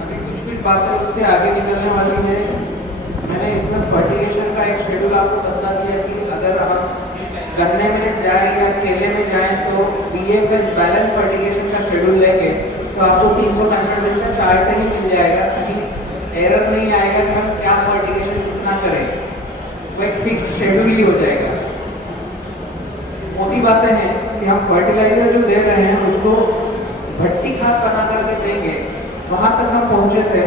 अभी कुछ बातें उससे आगे निकलने वाली है। मैंने इसमें फर्टिलाइजेशन का एक शेड्यूल आपको बता दिया कि अगर हम गन्ने में जाए या केले में जाएं तो BFS बैलेंस फर्टिलाइजेशन का शेड्यूल लेंगे तो आपको 365 दिन का चार्ट ही मिल जाएगा, कहीं एरर नहीं आएगा कि हम क्या फर्टिलाइजेशन कितना करें, वो एक फिक्स शेड्यूल ही हो जाएगा। मोटी बातें हैं कि हम फर्टिलाइजर जो दे रहे हैं उसको भट्टी खाद बना करके देंगे, वहां तक हम पहुंचे थे।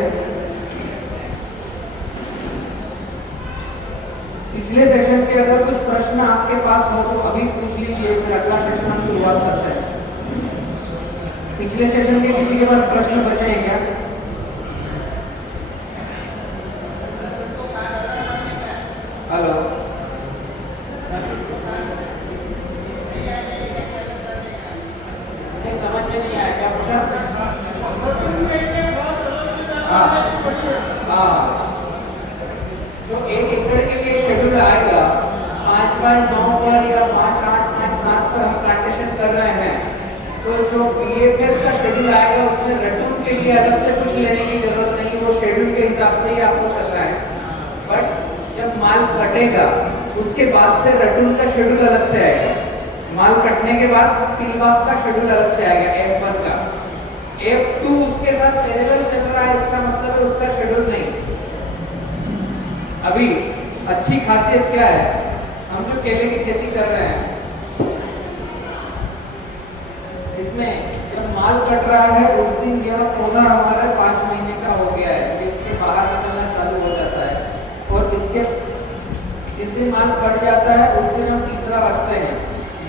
पिछले सेशन के अगर कुछ प्रश्न आपके पास हो तो अभी पूछ लीजिए, फिर अगला सेशन हम शुरुआत करते हैं। पिछले सेशन के किसी के पास प्रश्न बचे हैं क्या? हेलो, समझ में नहीं आया क्या पूछा? जो 1 एकड़ के लिए शेड्यूल आएगा 5 बार 9 पर या 5, 8, 5, 7 पर हम प्लांटेशन कर रहे हैं, तो जो BFS का शेड्यूल आएगा उसमें रटून के लिए अलग से कुछ लेने की जरूरत नहीं, वो शेड्यूल के हिसाब से ही आपको चलना है। बट जब माल कटेगा उसके बाद से रटून का शेड्यूल अलग से आएगा, माल कटने के बाद पिलबाग का शेड्यूल अलग से आएगा, F1 का। F2 उसके साथ पैरेलल चल रहा है, इसका मतलब है उसका शेड्यूल नहीं। अभी अच्छी खासियत क्या है, हम जो केले की खेती कर रहे हैं इसमें जब माल कट रहा है उस दिन यह पौधा हमारा 5 महीने का हो गया है, इसके बाहर निकलना चालू हो जाता है, और इसके जिस दिन माल कट जाता है उस दिन हम तीसरा रखते हैं।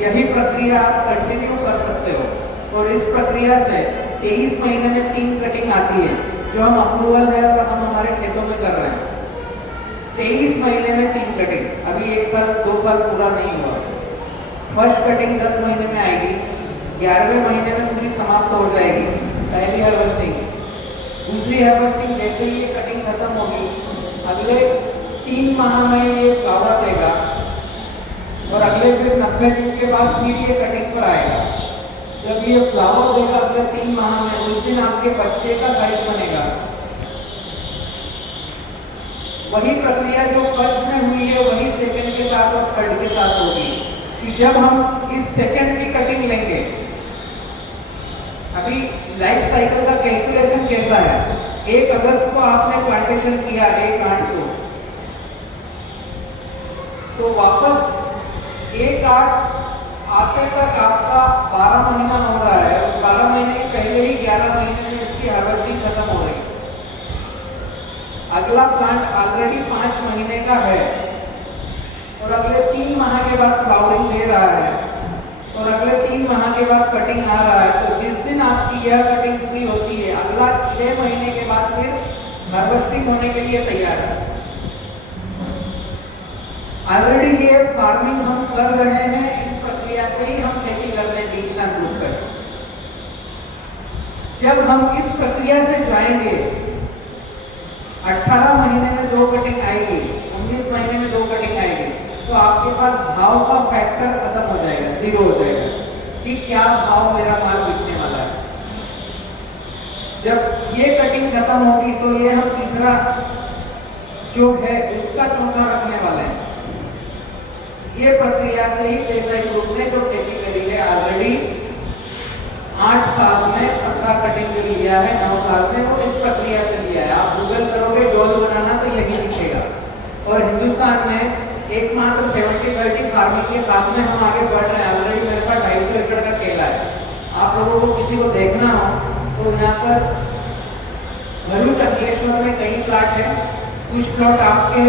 यही प्रक्रिया आप कंटिन्यू कर सकते हो, और इस प्रक्रिया से 23 महीने में 3 कटिंग आती है, जो हम अप्रूवल है और हम हमारे खेतों में कर रहे हैं। 23 महीने में 3 कटिंग, अभी 1 साल 2 साल पूरा नहीं हुआ। फर्स्ट कटिंग 10 महीने में आएगी, 11वें महीने में पूरी समाप्त हो जाएगी पहली हार्वेस्टिंग। दूसरी हार्वेस्टिंग जैसे ही ये कटिंग खत्म होगी, अगले 3 माह में ये फ्लावर देगा, और अगले फिर 90 दिन के बाद फिर ये कटिंग पर आएगा। जब ये फ्लावर देगा अगले 3 माह में, उस दिन आपके बच्चे का साइज बनेगा। वही प्रक्रिया जो फर्स्ट में हुई है वही सेकंड के साथ और थर्ड के साथ होगी, कि जब हम इस सेकंड की कटिंग लेंगे, अभी लाइफ साइकिल का कैलकुलेशन कैसा है, 1 अगस्त को आपने प्लांटेशन किया 1/8 को, तो वापस 1/8 आते तक आपका 12 महीना हो रहा है, और 12 महीने के पहले ही 11 महीने में इसकी हार्वेस्टिंग खत्म हो रही है। अगला प्लांट ऑलरेडी 5 महीने का है, और अगले 3 माह के बाद फ्लावरिंग दे रहा है, और अगले 3 माह के बाद कटिंग आ रहा है। तो जिस दिन आपकी यह कटिंग पूरी होती है, अगला 6 महीने के बाद फिर हार्वेस्टिंग होने के लिए तैयार है। ऑलरेडी ये फार्मिंग हम कर रहे हैं, इस प्रक्रिया से ही हम खेती कर रहे हैं बीज ना ग्रुप कर। जब हम इस प्रक्रिया से जाएंगे, 18 महीने में 2 कटिंग आएगी, 19 महीने में 2 कटिंग आएगी, तो आपके पास भाव का फैक्टर खत्म हो जाएगा, 0 हो जाएगा कि क्या भाव मेरा माल बिकने वाला है। जब ये कटिंग खत्म होगी तो ये हम तीसरा जो है उसका चौथा रखने वाले हैं। ये प्रक्रिया से ही देसाई ग्रुप ने जो खेती करी है ऑलरेडी 8 साल में 18 कटिंग जो लिया है, 9 साल में, वो इस प्रक्रिया से लिया है। आप गूगल करोगे डोल बनाना तो यही दिखेगा। और हिंदुस्तान में एकमात्र 70-30 फार्मिंग के साथ में हम आगे बढ़ रहे हैं। ऑलरेडी मेरे पास 250 एकड़ का केला है। आप लोगों को किसी को देखना हो तो यहाँ पर भरूच अंकलेश्वर में कई प्लाट है, कुछ प्लॉट आपके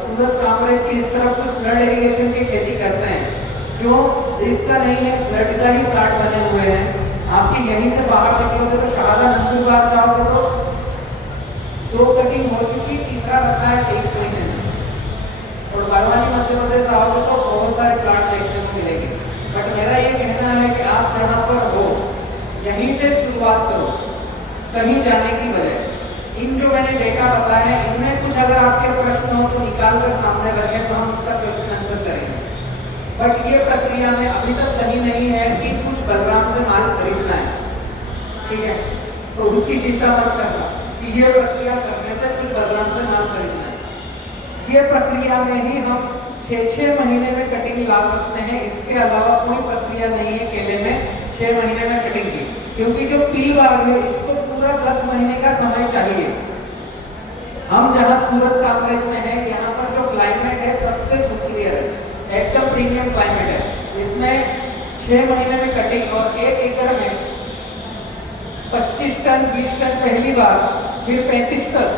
सूरत कामरेज की इस तरफ तो फ्लड इरिगेशन की खेती करते हैं, जो दिखता नहीं है, फ्लड का ही प्लाट बने हुए हैं। आपकी यहीं से बाहर निकलोगे तो शारदा नंदुरबार जाओगे तो 2 कटिंग हो चुकी, तीसरा रखा है 23 महीने में, और बरवानी मध्य प्रदेश आओगे तो बहुत सारे प्लाट देखने को मिलेंगे। बट मेरा ये कहना है कि आप जहाँ पर हो यहीं से शुरुआत करो, कहीं जाने की बजाय। इन जो मैंने डेटा बताया है इनमें कुछ अगर आपके प्रश्न हो तो निकाल कर सामने रखें तो हम उसका क्वेश्चन आंसर करेंगे। बट ये प्रक्रिया में अभी तक सही नहीं है कि कुछ बलराम से माल खरीदना है, ठीक है, तो उसकी चिंता मत करना। ये प्रक्रिया करने से फिर बाजार से माल खरीदना है। ये प्रक्रिया में ही हम 6 महीने में कटिंग ला सकते हैं। इसके अलावा कोई प्रक्रिया नहीं है केले में 6 महीने में कटिंग की, क्योंकि जो पी बाग है इसको पूरा 10 महीने का समय चाहिए। हम जहाँ सूरत कांग्रेस में है, यहाँ पर जो क्लाइमेट है सबसे सुपीरियर है, एकदम प्रीमियम क्लाइमेट है। इसमें 6 महीने में कटिंग और 1 एकड़ में 25 टन 20 टन पहली बार, फिर 35 टन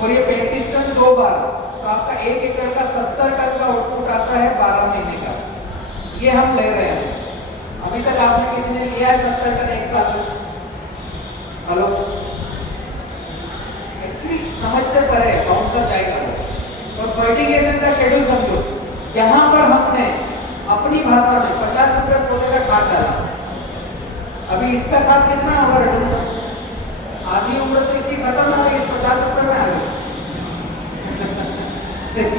और ये 35 टन 2 बार, तो आपका 1 एकड़ का 70 टन का आउटपुट आता है 12 महीने का। ये हम ले रहे हैं। अभी तक आपने किसी ने लिया है 70 टन एक साल में? हेलो, समझ से परे कौन सा जाएगा। और फर्टिगेशन का शेड्यूल समझो, यहाँ पर हमने अपनी भाषा में 50 रुपए पौधे का खाद डाला। अभी इसका खाद कितना होगा? आधी उम्र तो इसकी खत्म हो गई, 50 रुपए में आ गई।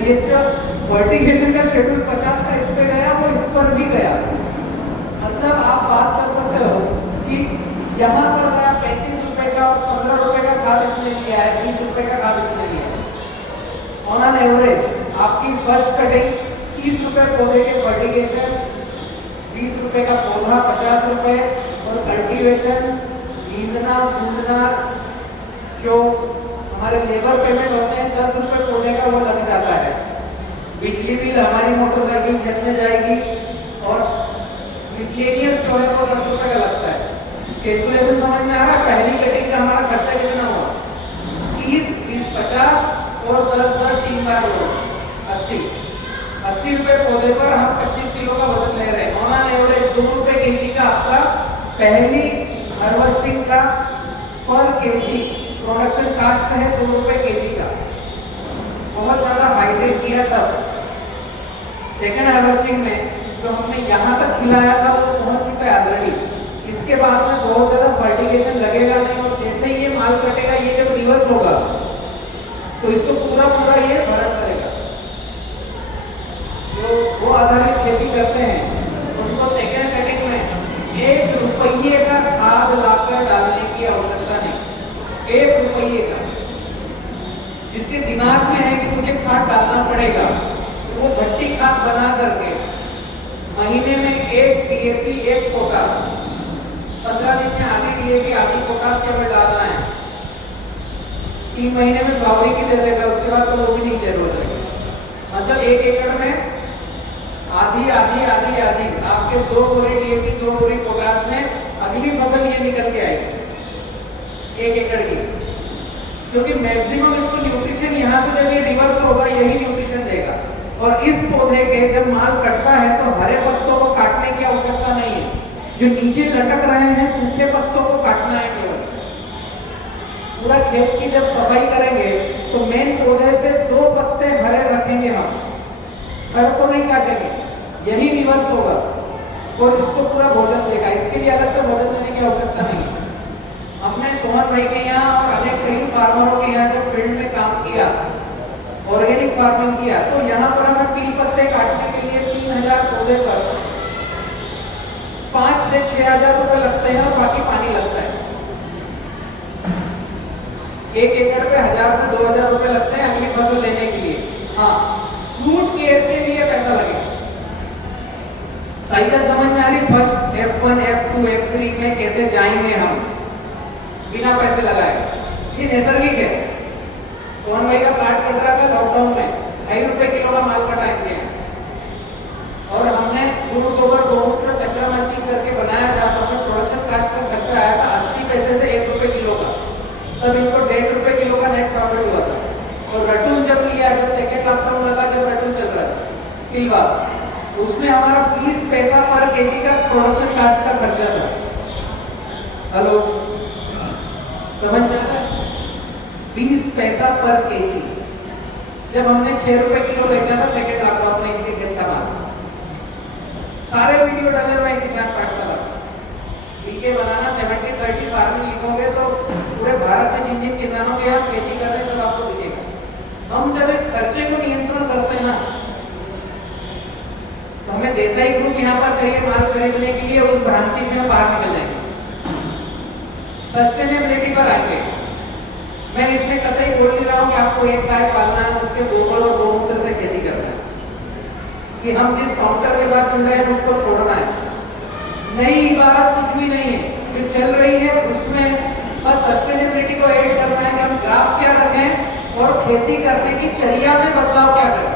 ये जो फर्टिगेशन का शेड्यूल 50 का इस पे गया, वो इस पर भी गया। मतलब आप बात कर सकते हो कि यहाँ पर गया 35 रुपए का और 15 रुपए का खाद इसने लिया है, 20 रुपए का खाद इसने लिया है। ऑन एन एवरेज आपकी फर्स्ट कटिंग 30 रुपए पौधे के फर्टिगेशन, 20 रुपए का पौधा, 50 रुपए और कल्टीवेशन, बीजना, बूंदना, जो हमारे लेबर पेमेंट होते हैं 10 रुपए पौधे का वो लग जाता है। बिजली बिल हमारी मोटरसाइकिल चलने जाएगी और मिसलेनियस जो है वो 10 रुपए का लगता है। कैलकुलेशन समझ में आ रहा है? पहली कटिंग का हमारा खर्चा कितना हुआ? 30, 30, 50 और 10 बार 3 बार 80 रुपए पौधे पर हम 25 किलो का वजन ले रहे हैं। ऑन एवरेज 2 रुपए केजी का आपका पहली हार्वेस्टिंग का पर केजी प्रोडक्शन कास्ट है 2 रुपए केजी का। बहुत ज्यादा हाईटेक किया तब सेकेंड हार्वेस्टिंग में जो हमने यहाँ तक खिलाया था वो पहुंच चुका है ऑलरेडी। इसके बाद में बहुत ज्यादा फर्टिगेशन लगेगा नहीं और जैसे ही ये माल कटेगा, ये जब रिवर्स होगा तो इसको पूरा पूरा ये भरण करेगा। जो वो आधारित खेती करते हैं उनको सेकेंड कटिंग में 1 रुपये का खाद लाकर डालने की आवश्यकता नहीं। 1 रुपये का, जिसके दिमाग में है कि मुझे खाद डालना पड़ेगा, तो वो भट्टी खाद बना करके महीने में 1 DAP 1 पोटास, 15 दिन में आधी DAP आधी पोटास केवल डालना है। 3 महीने में फ्लावरिंग की दे देगा, उसके बाद तो वो भी नहीं जरूरत है। मतलब 1 एकड़ में आधी आधी आधी आधी आपके 2 बोरी DAP 2 बोरी पोटास में अगली फसल ये निकल के आएगी 1 एकड़ की, क्योंकि मैक्सिमम इसको न्यूट्रिशन यहाँ से जब ये रिवर्स होगा यही न्यूट्रिशन देगा। और इस पौधे के जब माल कटता है तो हरे पत्तों को काटने की आवश्यकता नहीं है, जो नीचे लटक रहे हैं सूखे पत्तों को काटना है केवल। पूरा खेत की जब सफाई करेंगे तो मेन पौधे से 2 पत्ते हरे रखेंगे हम, हर को नहीं काटेंगे, यही रिवर्स होगा और इसको पूरा भोजन देगा। इसके लिए अलग से भोजन देने की आवश्यकता नहीं। हमने सोहन भाई के यहाँ और अनेक कई फार्मरों के यहाँ जब फील्ड में काम किया, ऑर्गेनिक फार्मिंग किया, तो यहाँ पर हमें 3 पत्ते काटने के लिए 3000 पौधे पर 5 से 6000 रुपए लगते हैं और बाकी पानी लगता है। 1 एकड़ पे 1000 से 2000 रुपए लगते हैं अगली फसल लेने के लिए। हाँ, फ्रूट केयर के लिए पैसा लगेगा। साइकिल समझ में आ रही? फर्स्ट F1 F2 F3 में कैसे जाएंगे हम बिना पैसे लगाए? ये नैसर्गिक है। कौन भाई का प्लाट कट रहा था लॉकडाउन में, 2.5 रुपए किलो का माल कटाएंगे और हमने दूर गोबर गौमूत्र कचरा मल्चिंग करके बनाया था, तो हमें प्रोडक्शन कास्ट का खर्चा आया था 80 पैसे से 1 रुपए किलो का। तब इनको 1.5 रुपए किलो का नेट प्रॉफिट हुआ था। और रटून जब लिया, जब सेकेंड लॉकडाउन लगा, जब रटून चल रहा था किलवा, उसमें हमारा 20 पैसा पर केजी का प्रोडक्शन कास्ट का खर्चा था। हेलो, समझ में आता है? 20 पैसा पर केजी। जब हमने 6 रुपए किलो बेचा था सेकेंड लॉकडाउन में इसके खेत का माल, सारे वीडियो डाले हुए किसान पाठशाला बीके बनाना 70-30 फार्मिंग लिखोगे तो पूरे भारत में जिन जिन किसानों के यहाँ खेती कर रहे हैं सब आपको दिखेगा। हम जब इस खर्चे को नियंत्रण करते हैं ना, तो हमें देसाई ग्रुप यहाँ पर चाहिए माल खरीदने के लिए, उस भ्रांति से हम बाहर निकल जाएंगे, सस्टेनेबिलिटी पर आएंगे। मैं इसमें कतई बोल नहीं रहा हूँ कि आपको एक गाय पालना है, उसके गोबर और गोमूत्र से खेती करना है, कि हम जिस काउंटर के साथ चल रहे हैं उसको छोड़ना है। नई इबारत कुछ भी नहीं है, जो चल रही है उसमें बस सस्टेनेबिलिटी को ऐड करना है कि हम ग्राफ क्या रखें और खेती करने की चर्या में बदलाव क्या करें।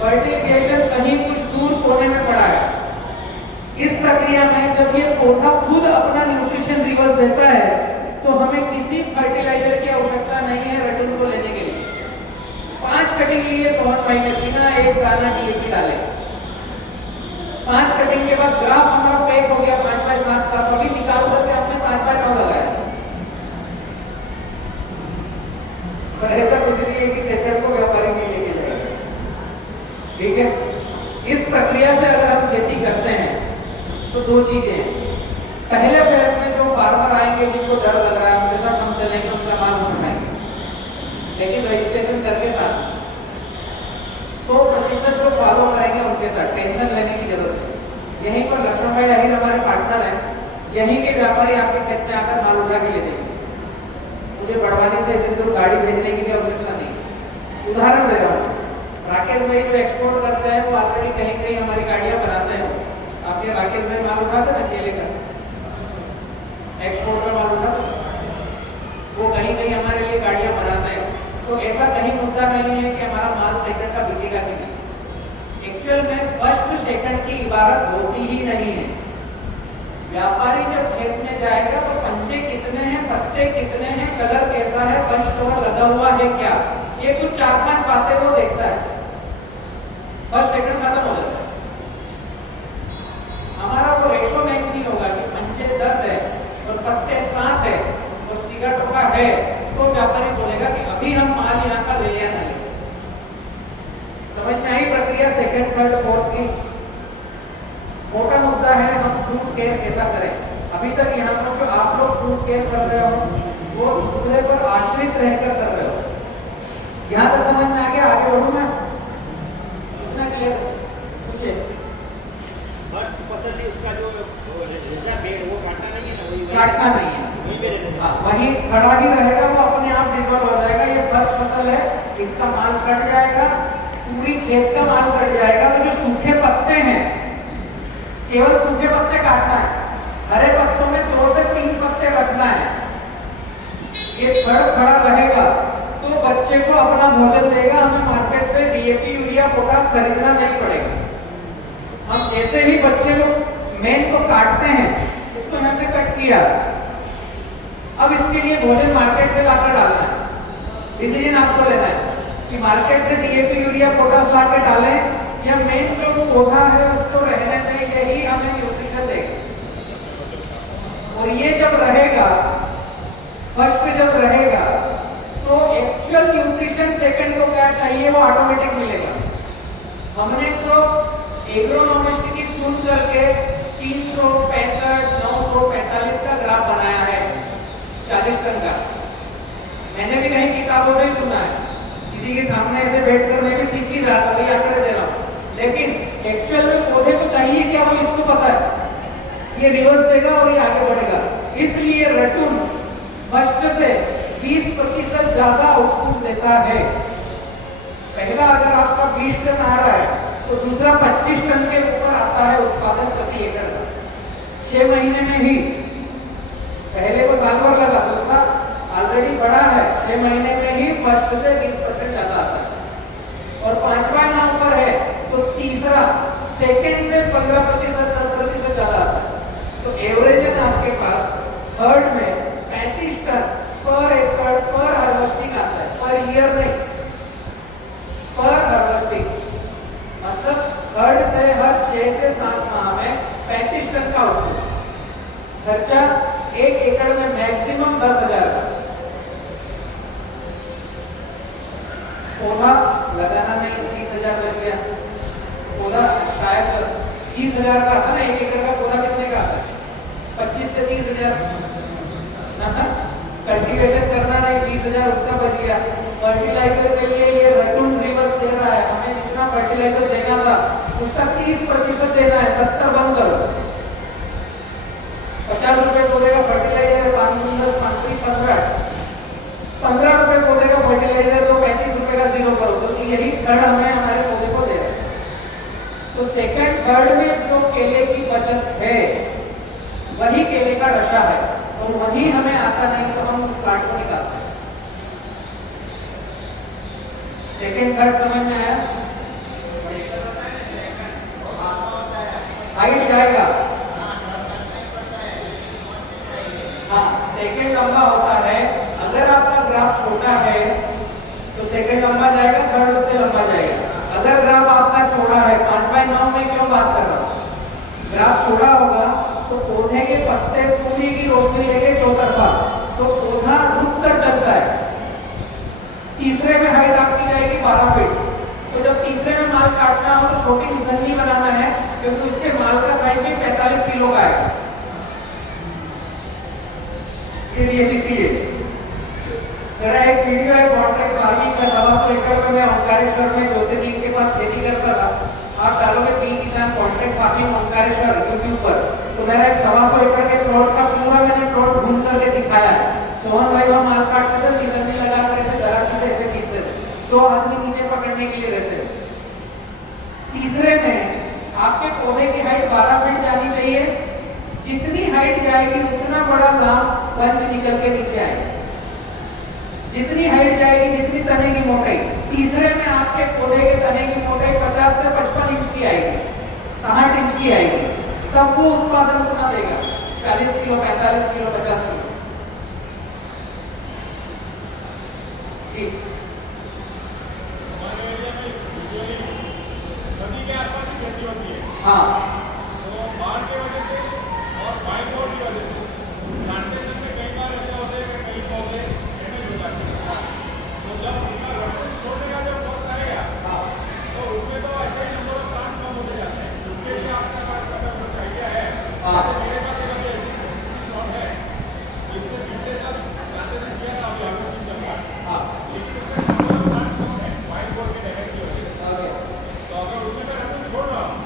फर्टिलाइजेशन कहीं कुछ दूर कोने में पड़ा है। इस प्रक्रिया में जब ये पौधा खुद अपना न्यूट्रिशन रिवर्स देता है तो हमें किसी फर्टिलाइजर की आवश्यकता नहीं है रटून को लेने के लिए। 5 कटिंग लिए 100 महीने बिना एक दाना डीएपी डाले, 5 कटिंग के बाद ग्राफ हमारा पैक हो गया 5x7 का, तो अभी निकाल करके हमने 5x9 लगाया। पर ऐसा कुछ नहीं है कि सेकंड को व्यापारी नहीं लेके जाएगा, ठीक है। इस प्रक्रिया से अगर हम खेती करते हैं तो 2 चीजें हैं। पहले फेज में जो फार्मर आएंगे जिनको डर लग रहा है उनके साथ हम चलेंगे, उनका माल हम उठाएंगे, लेकिन रजिस्ट्रेशन करके साथ 100% जो फॉलो करेंगे उनके साथ टेंशन लेने की जरूरत है। यहीं पर लक्ष्मण भाई अहिर हमारे पार्टनर हैं, यहीं के व्यापारी आपके खेत में आकर माल उठा के ले देंगे। मुझे बड़वानी से इतनी दूर गाड़ी भेजने की भी आवश्यकता नहीं। उदाहरण दे रहा हूँ, राकेश भाई जो एक्सपोर्ट करते हैं वो ऑलरेडी कहीं कहीं हमारी गाड़ियाँ बनाते हैं। आपके राकेश भाई माल उठाते ना केले का एक्सपोर्ट का माल उठाते, वो कहीं कहीं हमारे लिए गाड़ियाँ बनाते हैं। तो ऐसा कहीं मुद्दा नहीं है कि हमारा माल सेकंड का बिकेगा कि नहीं। एक्चुअल में फर्स्ट सेकंड की इबारत होती ही नहीं है। व्यापारी जब खेत में जाएगा तो पंचे कितने हैं, पत्ते कितने हैं, कलर कैसा है, पंच कवर लगा हुआ है क्या, ये कुछ 4-5 बातें वो देखता है। फर्स्ट सेकंड खत्म हो जाता है। हमारा वो रेशो मैच नहीं होगा कि पंचे 10 है और पत्ते 7 है और सीगा टोका है, तो व्यापारी बोलेगा कि अभी हम माल यहाँ का ले लिया नहीं। समझ में आई प्रक्रिया सेकंड थर्ड फोर्थ की? मोटा मुद्दा है हम फ्रूट केयर कैसा करें। अभी तक यहाँ पर जो आप लोग फ्रूट केयर कर रहे हो वो दूसरे पर आश्रित रहकर कर रहे हो। यहाँ तो समझ में आ गया, आगे बढ़ूँ मैं? कितना क्लियर? पूछिए। उसका जो पेड़ वो काटना नहीं है ना, काटना नहीं है, वही खड़ा ही रहेगा, वो अपने आप डिफर हो जाएगा। ये फर्स्ट फसल है, इसका माल कट जाएगा, पूरी खेत का माल कट जाएगा। तो जो सूखे पत्ते हैं, केवल सूखे पत्ते काटना है, हरे पत्तों में 2 से 3 पत्ते रखना है। ये खड़ा रहेगा तो बच्चे को अपना भोजन देगा, हमें मार्केट से डीएपी यूरिया पोटास खरीदना नहीं पड़ेगा। हम जैसे ही बच्चे को मेन को काटते हैं, इसको यहाँ से कट किया, अब इसके लिए भोजन मार्केट से लाकर डालना है। डिसीजन आपको लेना है कि मार्केट से डीएपी यूरिया पोटास लाकर डालें या मेन जो पौधा है उसको रहने दें, यही हमें न्यूट्रिशन देगा। और ये जब रहेगा, फर्स्ट जब रहेगा तो एक्चुअल न्यूट्रिशन सेकंड को क्या चाहिए वो ऑटोमेटिक मिलेगा। हमने तो एग्रोनॉमिस्ट की सुन करके 365, 945 का ग्राफ बनाया है 40 टन का। मैंने भी कहीं किताबों से ही सुना है, किसी के सामने ऐसे बैठ कर मैं भी सीख ही रहा था, वही आंकड़े दे रहा हूँ। लेकिन एक्चुअल में पौधे को चाहिए क्या वो इसको पता है, ये रिवर्स देगा और ये आगे बढ़ेगा। इसलिए रटून फर्स्ट से 20% ज्यादा आउटपुट देता है। पहला अगर आपका 20 टन आ रहा है तो दूसरा 25 टन के ऊपर आता है उत्पादन प्रति एकड़ का 6 महीने में ही। पहले को साल भर लगा, दूसरा ऑलरेडी बड़ा है, 6 महीने में ही फर्स्ट से 20% ज्यादा आता है। और 5वां नाम पर है तो तीसरा सेकंड से 15%, 10% ज्यादा आता है। तो एवरेज है आपके पास थर्ड में 35 टन पर एकड़ पर हार्वेस्टिंग आता है, पर ईयर नहीं, पर हार्वेस्टिंग। मतलब थर्ड से हर 6 से 7 माह में 35 टन का आउटपुट। खर्चा 1 एकड़ में मैक्सिमम 10,000 का। पौधा लगाना नहीं 30,000 लग गया, पौधा शायद 30,000 का आता ना, 1 एकड़ का पौधा कितने का आता है? 25 से 30,000। कल्टीवेशन करना नहीं, 20,000 उसका बच गया। फर्टिलाइजर के लिए ये रटून रिवर्स दे रहा है, हमें जितना फर्टिलाइजर देना था उसका 30% देना है, 70 बंद करो। 50 रुपए बोलेगा फर्टिलाइजर, 5 15, सेकेंड थर्ड समझ में आया? हाइट जाएगा। हाँ, सेकेंड लंबा होता है। अगर आपका ग्राफ छोटा है तो सेकेंड लंबा जाएगा, थर्ड उससे लंबा जाएगा। अगर ग्राफ आपका चौड़ा है, 5/9 में क्यों बात कर रहा हूँ, ग्राफ छोटा होगा तो पौधे के पत्ते सूर्य की रोशनी लेके चौतरफा, तो पौधा रुक कर चलता है। तीसरे में हाइट आपकी जाएगी 12 फीट। तो जब तीसरे में माल काटना हो तो छोटी निसंजी बनाना है, क्योंकि उसके माल का साइज भी 45 किलो का है। ये रियलिटी है। मेरा एक वीडियो है कॉन्ट्रैक्ट फार्मिंग का, 125 एकड़ में मैं ओंकारेश्वर में ज्योतिर्लिंग के पास खेती करता था। आप डालोगे 3 किसान कॉन्ट्रैक्ट फार्मिंग ओंकारेश्वर यूट्यूब पर, तो मेरा एक 125 एकड़ के प्लॉट का पूरा मैंने प्लॉट घूम करके दिखाया है। सोहन भाई वहाँ माल काटते थे, निसंजी लगा कर ऐसे दराती से ऐसे खींचते थे, 2 आदमी नीचे पकड़ने के लिए रहते थे। तीसरे में आपके पौधे की हाइट 12 फीट जानी चाहिए। जितनी हाइट जाएगी उतना बड़ा दाम बंच निकल के नीचे आएगा। जितनी हाइट जाएगी, जितनी तने की मोटाई, तीसरे में आपके पौधे के तने की मोटाई 50 से 55 इंच की आएगी, 60 इंच की आएगी, तब वो उत्पादन उतना देगा, 40 किलो, 45 किलो, 50 किलो। ठीक, नदी के आसपास की खेती होती है, हाँ, तो बाढ़ की वजह से और बाइक की वजह से प्लांटेशन में कई बार ऐसा होता है कि कई पौधे डैमेज हो जाते हैं। तो जब उसका रटून छोड़ने का जब वक्त आएगा, तो उसमें तो ऐसे ही नंबर ऑफ प्लांट्स कम होते जाते हैं। उसके लिए आपके पास कुछ आइडिया है? जैसे मेरे पास एक अभी ऐसी प्लॉट है जिसमें पिछले साल प्लांटेशन किया था, अभी हार्वेस्टिंग चल रहा है, लेकिन उसमें नंबर ऑफ प्लांट्स कम है बाइक बोर्ड के डैमेज की वजह से। तो अगर उसमें मैं रटून छोड़ रहा हूँ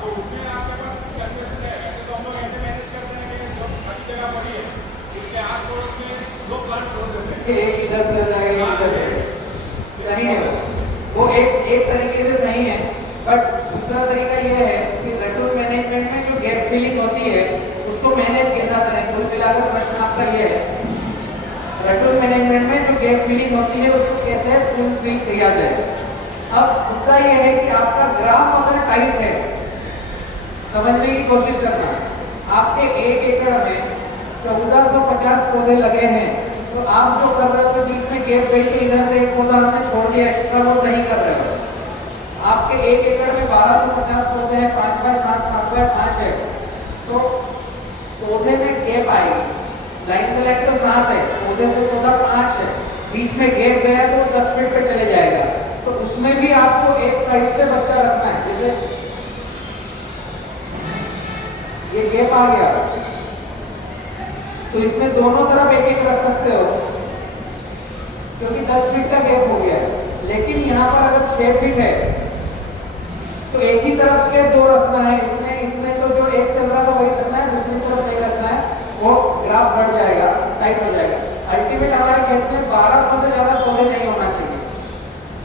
तो उसमें आपके पास कुछ कैलकुलेशन है? ऐसे तो हम लोग ऐसे मैनेज करते हैं कि जो खाली जगह पड़ी है उसके आस पड़ोस में 2 प्लांट छोड़ देते हैं, एक इधर से जाएगा, इधर से। सही है, वो एक तरीके से सही है। बट दूसरा तरीका ये है कि रटून मैनेजमेंट में जो गैप फिलिंग होती है उसको मैनेज कैसा करें। कुल मिलाकर प्रश्न आपका ये है, रटून मैनेजमेंट में जो गैप फिलिंग होती है उसको कैसे फुल फिल किया जाए। अब मुद्दा ये है कि आपका ग्राफ अगर टाइट है, समझने की कोशिश करना, आपके 1 एकड़ में 1450 पौधे लगे हैं, तो आप जो कर रहे हो बीच में गैप गई के इधर से एक पौधा हमने छोड़ दिया एक्स्ट्रा, वो नहीं कर रहे हो। आपके 1 एकड़ में 1250 पौधे हैं, 5/7, 7/5 है, तो पौधे में गैप आएगी। लाइन से लाइन तो 7 है, पौधे से पौधा 5 है, बीच में गैप गया तो 10 फीट पे चले जाएगा। तो उसमें भी आपको एक साइड से बच्चा रखना है। जैसे ये गैप आ गया तो इसमें दोनों तरफ एक एक रख सकते हो, क्योंकि 10 फीट का गैप हो गया है। लेकिन यहाँ पर अगर 6 फीट है तो एक ही तरफ के 2 रखना है। इसमें तो जो एक चल रहा था वही रखना है, दूसरी तरफ नहीं रखना है, वो ग्राफ बढ़ जाएगा, टाइट हो जाएगा। अल्टीमेट हमारे खेत में 1200 से ज्यादा पौधे नहीं होना चाहिए।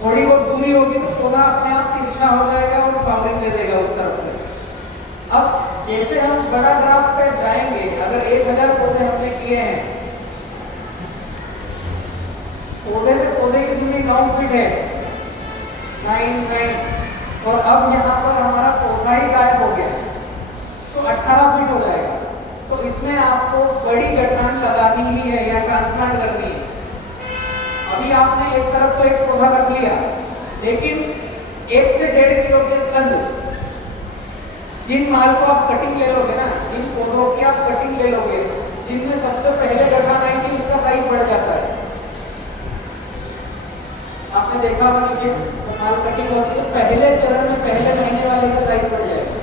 थोड़ी बहुत दूरी होगी तो पौधा अपने आप तिरछा हो जाएगा और फ्लावरिंग दे देगा उस तरफ से। अब जैसे हम बड़ा ग्राफ पे जाएंगे, अगर 1000 पौधे हमने किए हैं, पौधे से पौधे की दूरी 9 फीट है, 9, और अब यहाँ पर हमारा पौधा ही गायब हो गया तो 18 फीट हो जाएगा। तो इसमें आपको बड़ी गठान लगानी ही है या ट्रांसप्लांट करनी है। अभी आपने एक तरफ तो एक पौधा रख लिया, लेकिन 1 से 1.5 किलो के कंद, जिन माल को आप कटिंग ले लोगे ना, जिन पौधों की आप कटिंग ले लोगे, जिनमें सबसे पहले गठान आएगी उसका साइज बढ़ जाता है। आपने देखा होगा कि माल कटिंग होती है तो पहले चरण में पहले महीने वाले का साइज बढ़ जाएगा।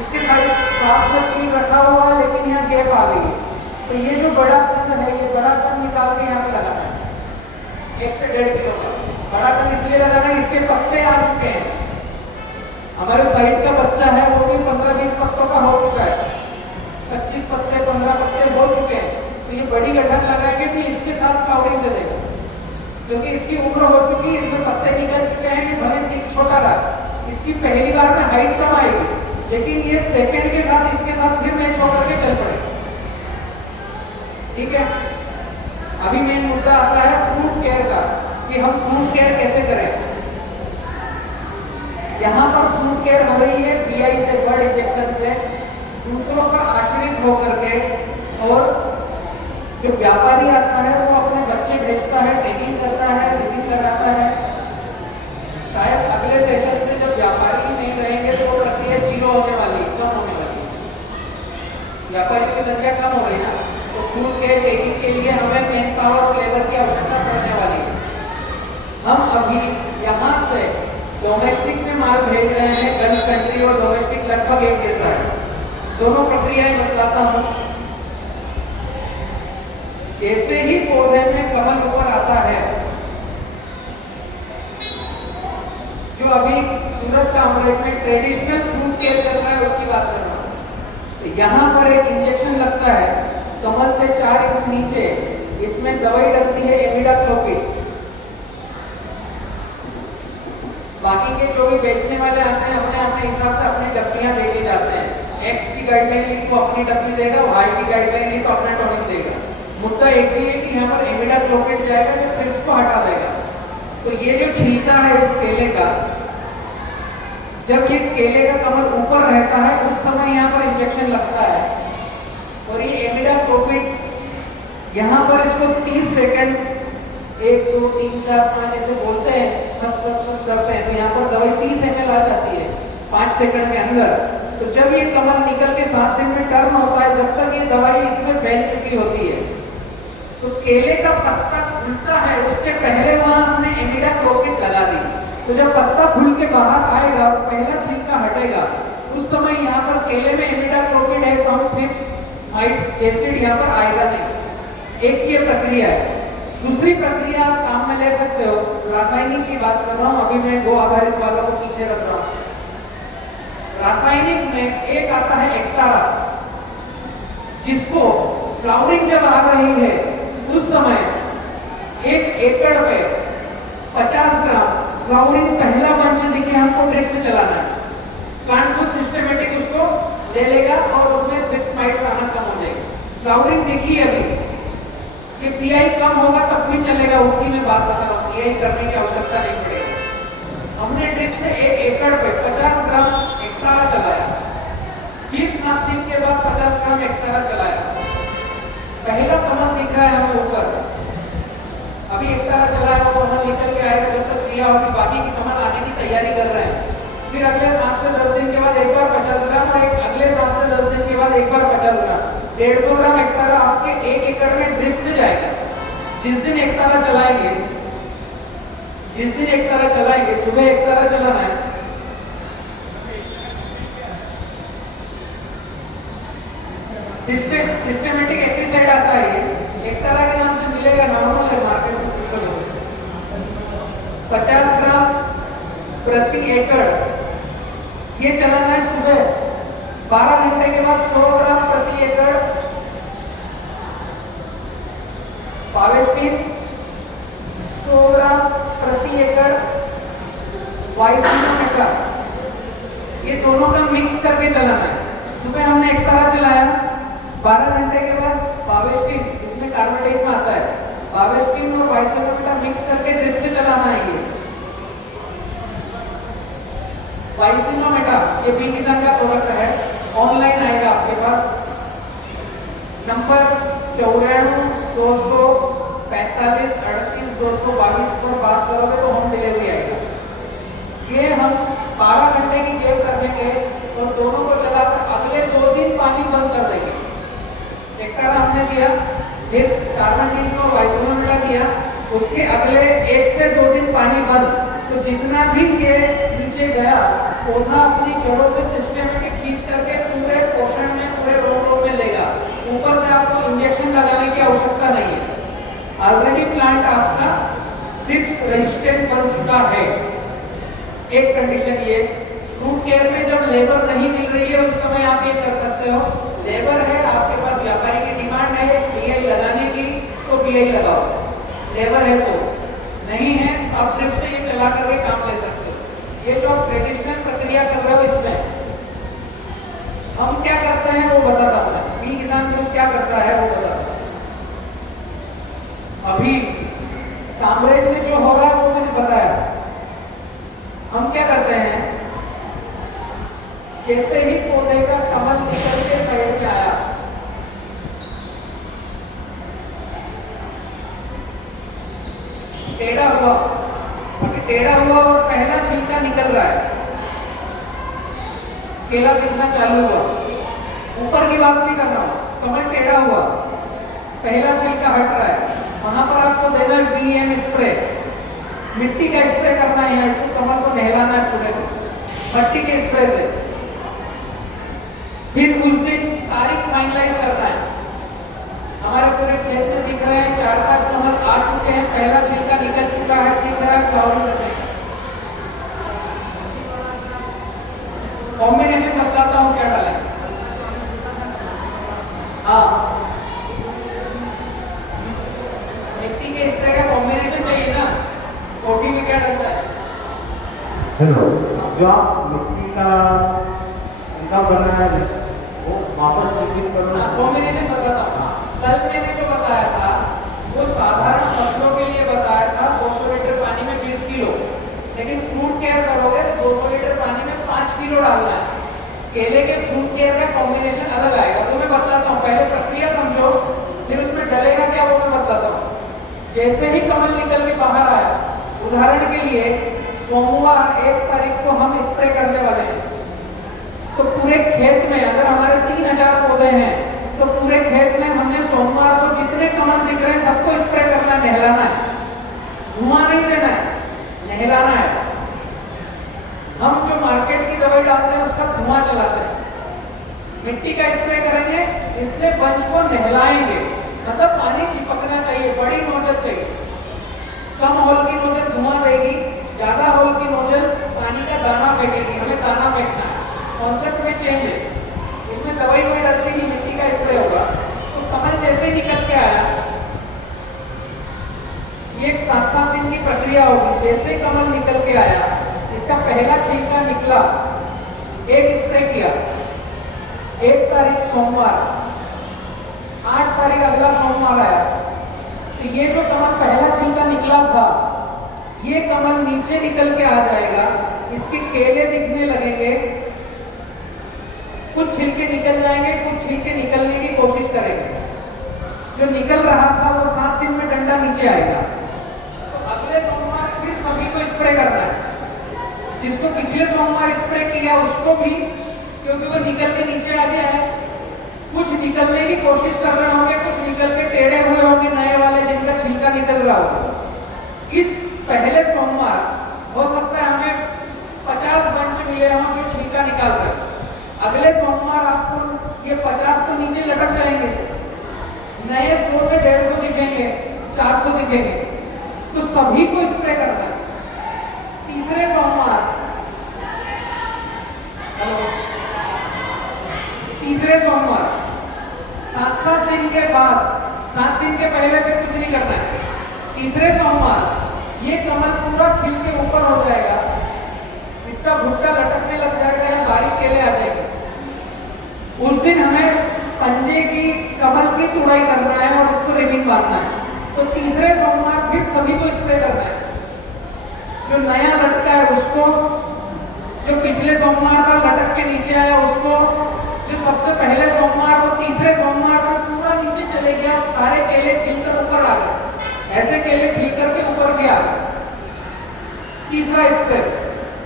इसके साइज 7 से 3 रखा हुआ है, लेकिन यहाँ गैप आ गई है। तो ये जो बड़ा कंद है, ये बड़ा कंद निकाल के यहाँ पे लगाना है 1 से 1.5 किलो का। बड़ा कंद इसलिए लगाना है, इसके पत्ते आ चुके हैं। हमारे साइड का बच्चा है वो भी 15-20 पत्तों का हो चुका है, 25 पत्ते 15 पत्ते हो चुके हैं। तो ये बड़ी गठन लगाएंगे तो इसके साथ फ्लावरिंग दे देगा, क्योंकि इसकी उम्र हो चुकी है, इसमें पत्ते निकल चुके हैं, भले ठीक छोटा रहा। इसकी पहली बार में हाइट कम आएगी, लेकिन ये सेकंड के साथ इसके साथ फिर मैच होकर के चल पड़ेगा। ठीक है, अभी मेन मुद्दा आता है फ्रूट केयर का, कि हम फ्रूट केयर कैसे करें। यहाँ पर फूड केयर हो रही है पीआई से, ब्लड इंजेक्शन से, दूसरों का आश्रित होकर के। और जो व्यापारी आता है वो अपने बच्चे भेजता है, ट्रेनिंग करता है, रिविल लगाता है। शायद अगले सेशन से जब व्यापारी ही नहीं रहेंगे तो वो प्रक्रिया जीरो होने वाली, कम होने वाली। व्यापारी की संख्या कम हो रही ना, तो फूड केयर ट्रेनिंग के लिए हमें मैन पावर लेबर की आवश्यकता पड़ने वाली है। हम अभी यहाँ से डोमेस्टिक में माल भेज रहे हैं, गल्फ कंट्री और डोमेस्टिक लगभग एक जैसा है। दोनों प्रक्रियाएं बतलाता हूँ। जैसे ही पौधे में कमल ऊपर आता है, जो अभी सूरत का अमृत में ट्रेडिशनल फ्रूट केयर चल रहा है उसकी बात कर रहा हूँ। तो यहाँ पर एक इंजेक्शन लगता है कमल से 4 इंच नीचे, इसमें दवाई लगती है इमिडाक्लोपिड। बाकी के जो भी बेचने वाले आते हैं अपने हिसाब से अपनी डब्बियां देके जाते हैं। एक्स की गाइडलाइन ली तो अपनी डब्बी देगा, वाई की गाइडलाइन ली तो अपना टॉनिक देगा। मुद्दा एक ही है कि यहाँ पर इमिडाक्लोपिड जाएगा जो थ्रिप्स को हटा देगा। तो ये जो छिलका है इस केले का, जब ये केले का कमल ऊपर रहता है उस समय यहाँ पर इंजेक्शन लगता है। और ये इमिडाक्लोपिड यहाँ पर इसको 30 सेकंड 1 2 3 4 5 ऐसे बोलते हैं, बस करते हैं, तो यहाँ पर दवाई 30 ml आ जाती है 5 सेकंड के अंदर। तो जब ये कमल निकल के 7 दिन में टर्न होता है, जब तक ये दवाई इसमें फैल चुकी होती है। तो केले का पत्ता खुलता है उसके पहले वहां हमने इमिडाक्लोपिड लगा दी। तो जब पत्ता खुल के बाहर आएगा और पहला छिलका हटेगा, उस समय यहाँ पर केले में इमिडाक्लोपिड है तो हम थ्रिप्स माइट्स एसिड यहाँ पर आएगा नहीं। एक ये प्रक्रिया है। दूसरी प्रक्रिया आप काम में ले सकते हो, रासायनिक की बात कर रहा हूँ, अभी मैं 2 आधारित वालों को पीछे रख रहा हूँ। रासायनिक में एक आता है एक्टारा, जिसको फ्लावरिंग जब आ रही है उस समय 1 एकड़ पे 50 ग्राम फ्लावरिंग पहला बंच दिखे हमको ड्रिप से चलाना है। कानपुर सिस्टमेटिक उसको ले लेगा और उसमें ड्रिप्स माइट्स आना कम हो जाएगी। फ्लावरिंग देखिए अभी कि पीआई कम होगा तब भी चलेगा, उसकी मैं बात बता रहा हूँ, पीआई करने की आवश्यकता नहीं पड़ेगी। हमने ड्रिप से 1 एकड़ पे 50 ग्राम एक्टारा चलाया, फिर 7 दिन के बाद 50 ग्राम एक्टारा चलाया। पहला कमल दिख रहा है हमें ऊपर, अभी एक्टारा चलाया वो कमल निकल के आएगा, जब तक क्रिया होगी बाकी की कमल आने की तैयारी कर रहे हैं। फिर अगले 7 से 10 दिन के बाद एक बार 50 ग्राम और अगले 7 से 10 दिन के बाद एक बार 50 ग्राम, 150 ग्राम एक्टारा आपके 1 एकड़ में ड्रिप से जाएगा। जिस दिन एक्टारा चलाएंगे, सुबह एक्टारा चलाना है, सिस्टमेटिक एपिसाइड आता है, ये एक्टारा के नाम से मिलेगा, नॉर्मल है मार्केट में। 50 ग्राम प्रति एकड़ ये चलाना है सुबह। 12 घंटे के बाद 100 ग्राम प्रति एकड़ पावेस्टीन, 100 ग्राम प्रति एकड़ वाइसिनोमेटा, ये दोनों का मिक्स करके चलाना है। सुबह हमने एक्टारा चलाया, 12 घंटे के बाद पावेस्टीन, इसमें कार्बोटाइड में आता है, पावेस्टीन और वाइसिनोमेटा मिक्स करके ड्रिप से चलाना है। ये वाइसिनोमेटा ये बी किसान का प्रोडक्ट है, ऑनलाइन आएगा आपके पास। नंबर 94 245 38 222 पर बात करोगे तो होम डिलीवरी आएगा। ये हम 12 घंटे की जेब कर देंगे और दोनों को चलाकर अगले 2 दिन पानी बंद कर देंगे। एक्टारा हमने दिया, फिर कार्बन को वाइसिनोमेटा दिया, उसके अगले 1 से 2 दिन पानी बंद। तो जितना भी ये नीचे गया पौधा अपनी जड़ों से सिस्टमेटिक खींच करके पूरे पोषण में, पूरे रोग में लेगा। ऊपर से आपको इंजेक्शन लगाने की आवश्यकता नहीं है, ऑलरेडी प्लांट आपका फिक्स रेजिस्टेंट बन चुका है। एक कंडीशन ये, फ्रूट केयर में जब लेबर नहीं मिल रही है उस समय आप ये कर सकते हो। लेबर है आपके पास, व्यापारी की डिमांड है पीआई लगाने की तो पीआई लगाओ, लेबर है तो नहीं है आप ड्रिप से ये चला करके काम ले सकते हो। ये जो आप ट्रेडिशनल प्रक्रिया कर रहे हो इसमें हम क्या करते हैं वो बताता हूँ। बी किसान ग्रुप क्या करता है वो बताता हूँ। अभी कांग्रेस में जो हो रहा है वो मैंने बताया। हम क्या करते हैं, जैसे ही पौधे का कमल निकल के साइड में आया, टेढ़ा हुआ, अभी टेढ़ा हुआ और पहला छिलका निकल रहा है, केला दिखना चालू हुआ। ऊपर की बात नहीं कर रहा हूं, कमल टेढ़ा हुआ, पहला छिलका हट रहा है, वहां पर आपको देना डीएम स्प्रे, मिट्टी का स्प्रे करना है, इसको कमल को नहलाना है पूरे को मट्टी के स्प्रे से। फिर उस दिन तारीख फाइनलाइज करना है। हमारे पूरे खेत में दिख रहे हैं 4-5 कमल आ चुके हैं, पहला छिलका निकल चुका है, दिख रहा है फ्लावरिंग करने। कॉम्बिनेशन बताता हूँ क्या डालें। हाँ, मिट्टी के स्प्रे का कॉम्बिनेशन चाहिए ना, कोठी में क्या डालता है? हेलो, जो आप मिट्टी का इनका बना है वो वापस रिपीट करो। कॉम्बिनेशन बताता हूँ। कल मैंने जो बताया था वो साधारण फसलों के लिए बताया था 200 लीटर पानी में 20 किलो, लेकिन फ्रूट केयर करोगे तो 200 लीटर पानी में 5 किलो डालना है। केले के फ्रूट केयर का कॉम्बिनेशन अलग आएगा, तो मैं बताता हूँ। पहले प्रक्रिया समझो, फिर उसमें डलेगा क्या वो मैं बताता हूँ। जैसे ही कमल निकल के बाहर आया, उदाहरण के लिए सोमवार 1 तारीख को हम स्प्रे करने वाले हैं, तो पूरे खेत में अगर हमारे 3000 पौधे हैं तो पूरे खेत में हमने सोमवार को जितने कमल दिख रहे हैं सबको स्प्रे करना है, नहलाना है, धुआं नहीं देना है, नहलाना है। हम जो मार्केट की दवाई डालते हैं उसका धुआं चलाते हैं, मिट्टी का स्प्रे करेंगे, इससे बंच को नहलाएंगे, मतलब पानी चिपकना चाहिए, बड़ी नोजल चाहिए। कम होल की नोजल धुआं देगी, ज्यादा होल की नोजल पानी का दाना फेंकेगी, हमें दाना फेंकना है। कॉन्सेप्ट में चेंज है, इसमें दवाई कोई डलती नहीं, मिट्टी का स्प्रे होगा। तो कमल जैसे निकल के आया, ये 7-7 दिन की प्रक्रिया होगी। जैसे कमल निकल के आया, इसका पहला छिलका निकला, एक स्प्रे किया, 1 तारीख सोमवार, 8 तारीख अगला सोमवार आया, तो ये जो कमल पहला छिलका निकला था, ये कमल नीचे निकल के आ जाएगा, इसके केले दिखने लगेंगे, कुछ छिलके निकल जाएंगे, कुछ छिलके निकलने की कोशिश करेंगे। जो निकल रहा था वो 7 दिन में डंडा नीचे आएगा। तो अगले सोमवार फिर सभी को स्प्रे करना है। जिसको पिछले सोमवार स्प्रे किया उसको भी, क्योंकि वो निकल के नीचे आ गया है, कुछ निकलने की कोशिश कर रहे होंगे, कुछ निकल के टेढ़े हुए होंगे, नए वाले जिनका छिलका निकल रहा होगा। इस पहले सोमवार हो सकता है हमें 50 बंच मिले हों जो छिलका निकाल रहे। अगले सोमवार आपको ये 50 तो नीचे लटक जाएंगे, नए 100 से 150 दिखेंगे, 400 दिखेंगे, तो सभी को स्प्रे करना है। तीसरे सोमवार, तीसरे सोमवार 7-7 दिन के बाद, 7 दिन के पहले फिर कुछ नहीं करना है। तीसरे सोमवार ये कमल पूरा खिल के ऊपर हो जाएगा, इसका भुट्टा लटकने लग जाएगा या बारीक केले आ जाएंगे। उस दिन हमें पंजे की कमल की तुड़ाई करना है और उसको रिबिन बांधना है। तो तीसरे सोमवार फिर सभी को स्प्रे करना है, जो नया लटका है उसको, जो पिछले सोमवार का लटक के नीचे आया उसको, जो सबसे पहले सोमवार को, तीसरे सोमवार को पूरा नीचे चले गया, सारे केले खिलकर ऊपर आ गए, ऐसे केले खिलकर के ऊपर भी आ गए। तीसरा स्प्रे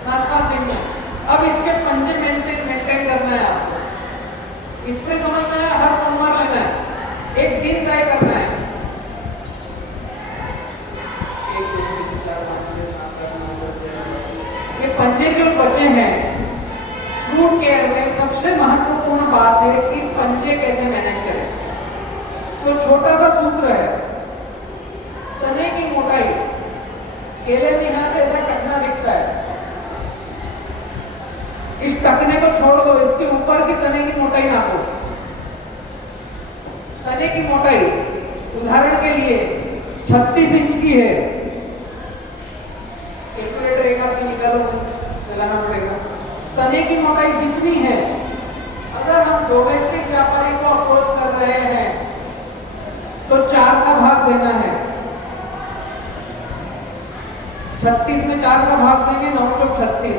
7-7 दिन में। अब इसके पंजे मेंटेन करना है आपको। इसमें समझ में आया, हर सोमवार लेना है, एक दिन तय करना है। ये पंजे जो बचे हैं फ्रूट केयर में, सबसे महत्वपूर्ण बात है कि पंजे कैसे मैनेज करें। तो छोटा सा सूत्र है, तने की मोटाई, केले में यहां से ऐसा टकना दिखता है, इस टकने को छोड़ दो, इसके ऊपर की तने की मोटाई नापो। तने की मोटाई उदाहरण के लिए 36 इंच की है, कैलकुलेटर एक आपकी निकालो, चलाना पड़ेगा। तने की मोटाई जितनी है, अगर हम डोमेस्टिक व्यापारी को अप्रोच कर रहे हैं तो 4 का भाग देना है। 36 में 4 का भाग देंगे, 9 को 36,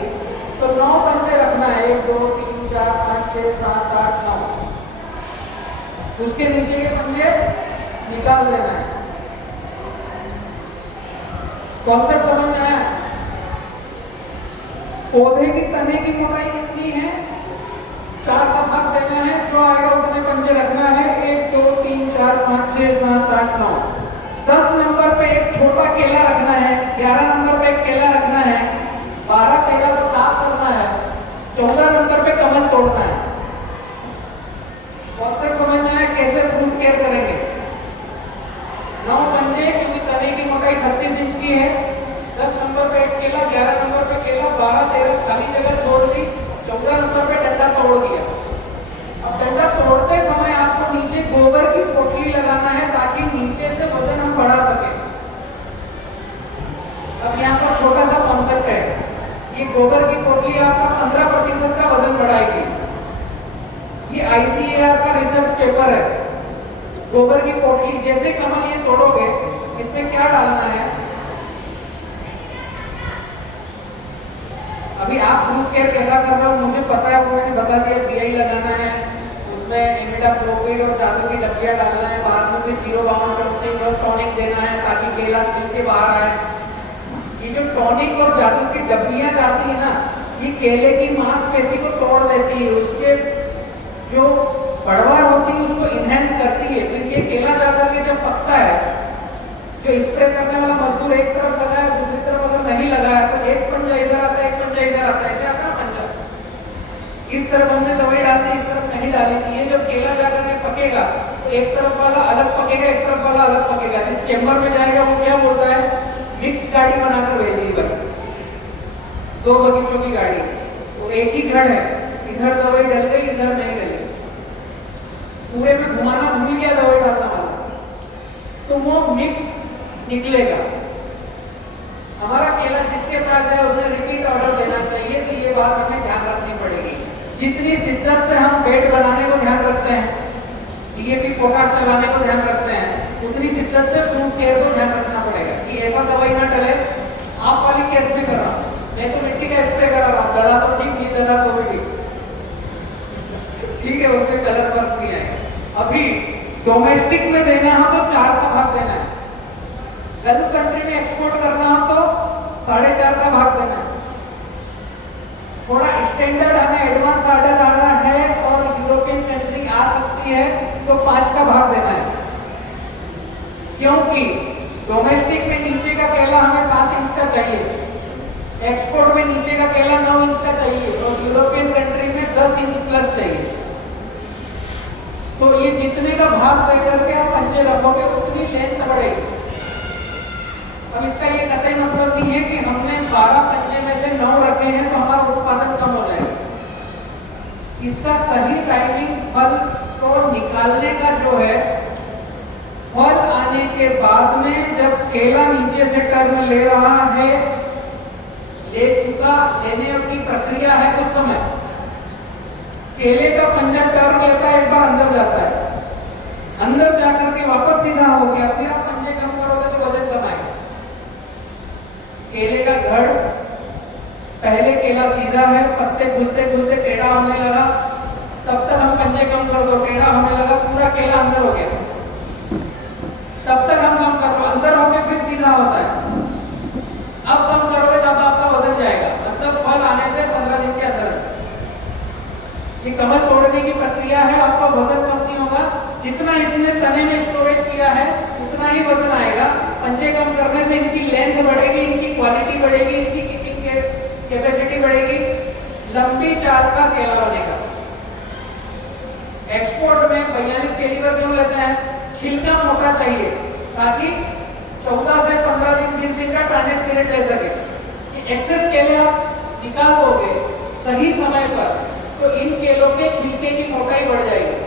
तो 9 पंजे रखना है, 1 2 3 4 5 6 7 8 9, उसके नीचे के पंजे निकाल देना है। कॉन्सेप्ट समझ में आया? पौधे की तने की मोटाई कितनी है? 4 का भाग देना है, जो आएगा उतने पंजे रखना है। 1 2 3 4 5 6 7 8 9। 10 नंबर पे एक छोटा केला रखना है, 11 नंबर पे एक केला रखना है, 12 केला को साफ करना है, 14 नंबर पे कमल तोड़ना है। कॉन्सेप्ट समझ में आया कैसे फ्रूट केयर करेंगे? 9 पंजे, क्योंकि तने की मोटाई 36 इंच की है। 10 नंबर पे एक केला, 11 नंबर पे केला, 12 13 खाली जगह छोड़ दी, 14 नंबर पे डंडा तोड़ दिया। अब डंडा तोड़ते समय आपको नीचे गोबर की पोटली लगाना है ताकि नीचे से वजन हम बढ़ा सकें। अब यहाँ पर छोटा सा कॉन्सेप्ट है, ये गोबर की पोटली आपका 15% का वजन बढ़ाएगी। ये ICAR का रिसर्च पेपर है। गोबर की पोटली, जैसे कमल ये तोड़ोगे, इसमें क्या डालना है? अभी आप फ्रूट केयर कैसा कर रहे हो मुझे पता है, वो मैंने बता दिया। DI लगाना है, उसमें इमिडाक्लोप्रिड और जादू की डब्बियाँ डालना है, बाद में भी 0 बाउंड करते टॉनिक देना है ताकि केला खिल के बाहर आए। ये जो टॉनिक और जादू की डब्बियाँ जाती है ना, ये केले की मांसपेशी को तोड़ देती है, उसके जो बढ़वार होती है उसको इनहेंस करती है। फिर ये केला जाकर के जब पकता है, जो स्प्रे करने वाला मजदूर एक तरफ लगा है, दूसरी तरफ अगर नहीं लगा है तो एक पंजा इधर आता है, एक पंजा इधर आता है, ऐसे आता है पंजा। इस तरफ हमने दवाई डाल दी, इस तरफ नहीं डाली थी। ये जब केला जाकर के पकेगा तो एक तरफ वाला अलग पकेगा, एक तरफ वाला अलग पकेगा। जिस चेम्बर में जाएगा वो क्या बोलता है? मिक्स गाड़ी बनाकर भेजिएगा, 2 बगीचों की गाड़ी। वो एक ही घर है, इधर दवाई डल गई, इधर नहीं डली, पूरे में घुमाना भूल गया दवाई डालना वाला, तो वो मिक्स निकलेगा। हमारा केला जिसके पास है उसने रिपीट ऑर्डर देना चाहिए, तो ये बात हमें ध्यान रखनी पड़ेगी। जितनी शिद्दत से हम बेड बनाने को ध्यान रखते हैं, DAP पोटाश चलाने को ध्यान रखते हैं, उतनी शिद्दत से फ्रूट केयर को ध्यान रखना पड़ेगा कि ऐसा दवाई ना डले। आप वाली केस में कर रहा हूँ, मैं तो मिट्टी का स्प्रे कर रहा हूँ, डला तो ठीक, नहीं डला तो भी ठीक है, उसमें कलर वर्क भी आएगा। अभी डोमेस्टिक में देना हो तो 4 का भाग देना है, गल्फ कंट्री में एक्सपोर्ट करना हो तो 4.5 का भाग देना है। थोड़ा स्टैंडर्ड हमें एडवांस ऑर्डर डालना है और यूरोपियन कंट्री आ सकती है तो 5 का भाग देना है, क्योंकि डोमेस्टिक में नीचे का केला हमें 7 इंच का चाहिए, एक्सपोर्ट में नीचे का केला 9 इंच का चाहिए और यूरोपियन कंट्री में 10 इंच प्लस चाहिए। तो ये जितने का भाग तय करके आप पंजे रखोगे उतनी लेंथ बढ़ेगी। अब इसका ये कतई मतलब नहीं है कि हमने 12 पंजे में से 9 रखे हैं तो हमारा उत्पादन कम हो जाएगा। इसका सही टाइमिंग फल को निकालने का जो है, फल आने के बाद में जब केला नीचे से टर्न ले रहा है, ले चुका, लेने की प्रक्रिया है, उस समय केले का पंजा टर्न लेता है, एक बार अंदर जाता है, अंदर जाकर के वापस सीधा हो गया, फिर आप पंजे कम करोगे तो वजन कम आएगा। केले का घड़, पहले केला सीधा है, पत्ते खुलते खुलते टेढ़ा होने लगा, तब तक हम पंजे कम कर दो, टेढ़ा होने लगा, पूरा केला अंदर हो गया, तब तक हम कम कर दो, अंदर हो गया, फिर सीधा होता है। अब कम करोगे तब आपका वजन जाएगा, मतलब फल आने से 15 दिन के अंदर। ये कमल तोड़ने की प्रक्रिया है, आपका वजन कम नहीं होगा, जितना इसने तने में स्टोरेज किया है उतना ही वजन आएगा। पंजे कम करने से इनकी लेंथ बढ़ेगी, इनकी क्वालिटी बढ़ेगी, इनकी किकिंग कैपेसिटी बढ़ेगी, लंबी चाल का केला बनेगा। एक्सपोर्ट में 42 कैलिबर क्यों लेते हैं? छिलका मोटा चाहिए ताकि 14 से 15 दिन 20 दिन का ट्रांजिट पीरियड ले सके। एक्सेस केले आप निकाल दोगे सही समय पर तो इन केलों के छिलके की मोटाई बढ़ जाएगी,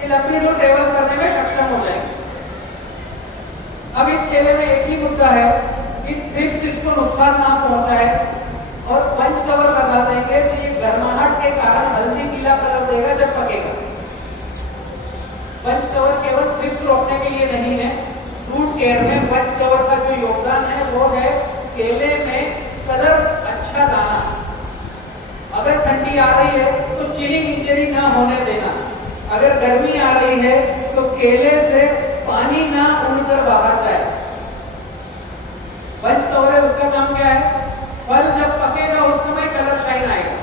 ये लकड़ी को ट्रेवल करने में सक्षम हो जाएगी। अब इस केले में एक ही मुद्दा है कि थ्रिप्स इसको नुकसान ना पहुंचाए और पंच कवर लगा देंगे तो ये गर्माहट के कारण हल्दी पीला कलर देगा जब पकेगा। पंच कवर केवल थ्रिप्स रोकने के लिए नहीं है, फ्रूट केयर में पंच कवर का जो योगदान है वो है केले में कलर अच्छा लाना। अगर ठंडी आ रही है चिलिंग इंजरी ना होने देना। अगर गर्मी आ रही है तो केले से पानी ना उड़कर बाहर जाए। बंच कवर है, उसका काम क्या है? फल जब पकेगा उस समय कलर शाइन आएगा।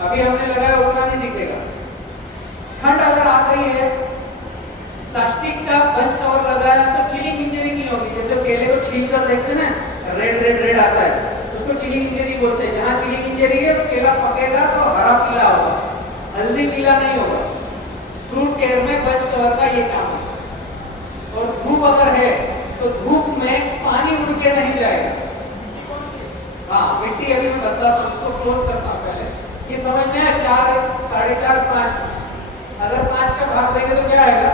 अभी हमने लगाया उतना नहीं दिखेगा। ठंड अगर आ गई है, प्लास्टिक का बंच कवर लगाया तो चिलिंग इंजरी नहीं होगी। जैसे केले को छील कर देखते हैं ना, रेड रेड रेड आता है, उसको चिलिंग इंजरी बोलते हैं। जहाँ चिलिंग इंजरी है केला पकेगा तो हरा पीला होगा, हल्दी पीला नहीं होगा। फ्रूट केयर में बंच कवर का ये काम है। और धूप अगर है तो धूप में पानी उड़ के नहीं जाएगा। हाँ, मिट्टी अभी मैं बदला तो उसको क्लोज करता हूँ पहले। ये समझ में है? 4, 4.5, 5। अगर 5 का भाग देंगे तो क्या आएगा?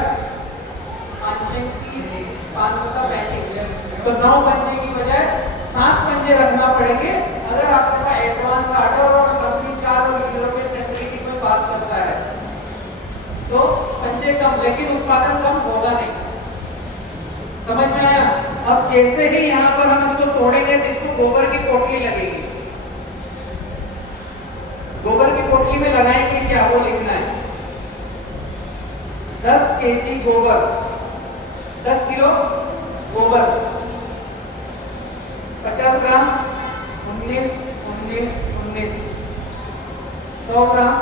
5 6 30, 5 7 35। तो 9 पंजे की बजाय 7 पंजे रखना पड़ेंगे। अगर आपके पास एडवांस ऑर्डर और कंपनी 4 और यूरोपियन सेंट्रिलिटी में बात करता है तो पंजे कम, लेकिन उत्पादन कम होगा नहीं। समझ में आया? अब जैसे ही यहाँ पर हम इसको तोड़ेंगे तो इसको गोबर की पोटली लगेगी। गोबर की पोटली में लगाएंगे क्या, वो लिखना है। 10 केजी गोबर, 10 किलो गोबर, 50 ग्राम 19 19 19, 100 ग्राम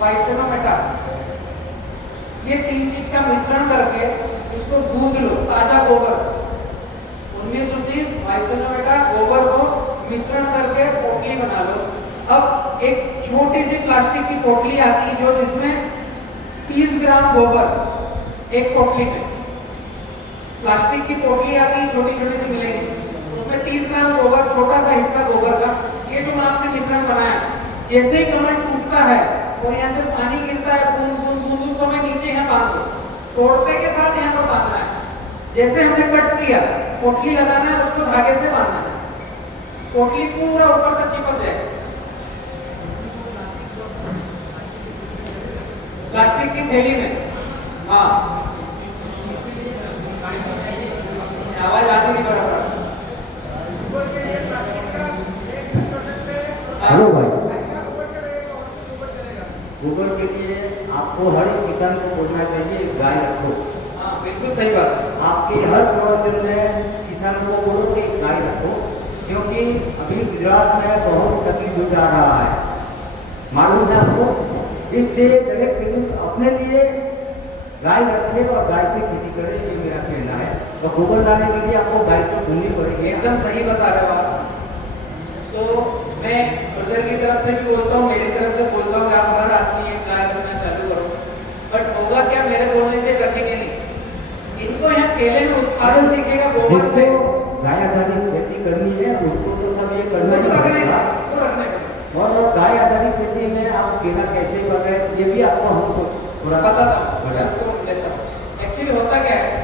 बाइसोमेटा। ये 3 चीज का मिश्रण करके इसको गूंद लो। ताजा गोबर 19 रुपीस, बाइसोमेटा, गोबर को मिश्रण करके पोटली बना लो। अब एक छोटी सी प्लास्टिक की पोटली आती है जो जिसमें 30 ग्राम गोबर एक पोटली में। प्लास्टिक की पोटली आती है, छोटी छोटी सी मिलेगी, उसमें 30 ग्राम गोबर, छोटा सा हिस्सा गोबर का। ये जो आपने मिश्रण बनाया, जैसे ही कमल टूटता है और यहाँ से पानी गिरता है बूंद बूंद बूंद, उस समय नीचे यहाँ बांध दो। तोड़ते के साथ यहाँ पर बांधना है। जैसे हमने कट किया, पोटली लगाना है, उसको धागे से बांधना है। पोटली पूरा ऊपर तक चिपक जाए। प्लास्टिक की थैली में, हाँ, आवाज आती नहीं बराबर। हेलो भाई, गोबर के लिए आपको हर एक किसान को बोलना चाहिए गाय रखो। हाँ, बिल्कुल सही बात है। आपके हर प्रवचन में किसान को बोलो कि गाय रखो, क्योंकि अभी गुजरात में बहुत तकलीफ हो जा रहा है, मालूम है आपको। इसलिए दरेक किसान अपने लिए गाय रखे और गाय से खेती करे, ये मेरा कहना है। और गोबर डालने के लिए आपको गाय को ढूंढनी पड़ेगी। एकदम सही बता रहे हो आप। तो मैं उधर की तरफ से भी बोलता हूँ, मेरी तरफ से बोलता हूँ, आप हर आदमी एक गाय रखना चालू करो। बट होगा क्या, मेरे बोलने से रखेंगे नहीं। इनको यहाँ केले में उत्पादन दिखेगा गोबर से। गाय आधारित खेती करनी है, उसको तो सब ये करना ही पड़ेगा। और गाय आधारित खेती में आप केला कैसे कर रहे हैं, ये भी आपको हमको थोड़ा बताता हूँ। एक्चुअली होता क्या है,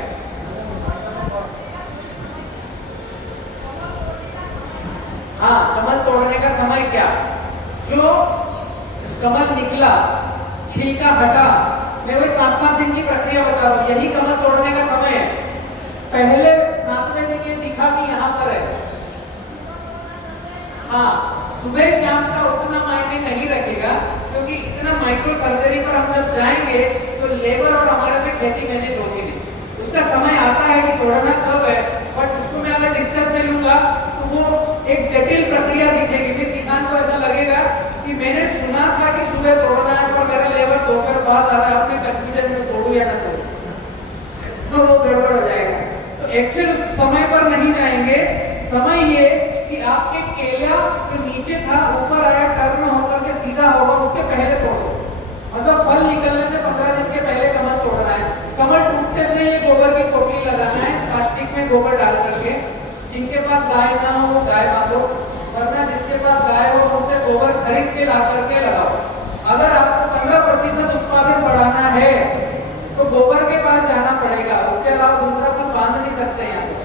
हाँ, कमल तोड़ने का समय क्या, जो कमल निकला, छिलका हटा, मैं वही 7-7 दिन की प्रक्रिया बता रहा हूँ। यही कमल तोड़ने का समय है। पहले 7वें दिन ये दिखा कि यहाँ पर है। हाँ, सुबह शाम का उतना मायने नहीं रखेगा, क्योंकि इतना माइक्रो सर्जरी पर हम जब जाएंगे तो लेबर और हमारे से खेती मैनेज होती नहीं। उसका समय आता है कि तोड़ना कब है, बट उसको मैं अगर डिस्कस में लूंगा तो वो एक जटिल प्रक्रिया दिखेगी। फिर किसान को ऐसा लगेगा कि मैंने सुना था कि सुबह तोड़ना है, पर मेरा लेबर तोड़कर बाद आ रहा है, अपने कंफ्यूजन में तोड़ू या ना तोड़ू, तो वो गड़बड़ हो जाएगा। तो एक्चुअल उस समय पर नहीं जाएंगे। समय ये कि आपके केला जो नीचे था ऊपर आया, टर्न होकर के सीधा होगा, उसके पहले तोड़ो। मतलब फल निकलने से 15 दिन के पहले कमल तोड़ना है। कमल टूटने से ये गोबर की पोटली लगाना है, प्लास्टिक में गोबर डाल करके। जिनके पास गाय ना हो वो गाय बांधो, वरना जिसके पास गाय हो उनसे गोबर खरीद के ला करके लगाओ। अगर आपको 15% उत्पादन बढ़ाना है तो गोबर के पास जाना पड़ेगा, उसके अलावा दूसरा कुछ बांध नहीं सकते यहाँ पे।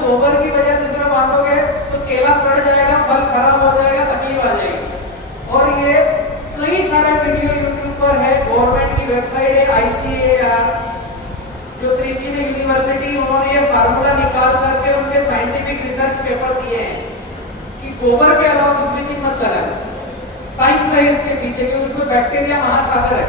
गोबर की वजह दूसरा बांधोगे तो केला सड़ जाएगा, फल खराब हो जाएगा, तकलीफ आ जाएगी। और ये कई सारे वीडियो यूट्यूब पर है, गवर्नमेंट की वेबसाइट है ICAR, जो त्रिची यूनिवर्सिटी, उन्होंने ये फार्मूला निकाल करके उनके साइंटिफिक रिसर्च पेपर दिए हैं कि गोबर के अलावा दूसरी चीज मत लगाएं। साइंस है इसके पीछे कि उसमें बैक्टीरिया महासागर है।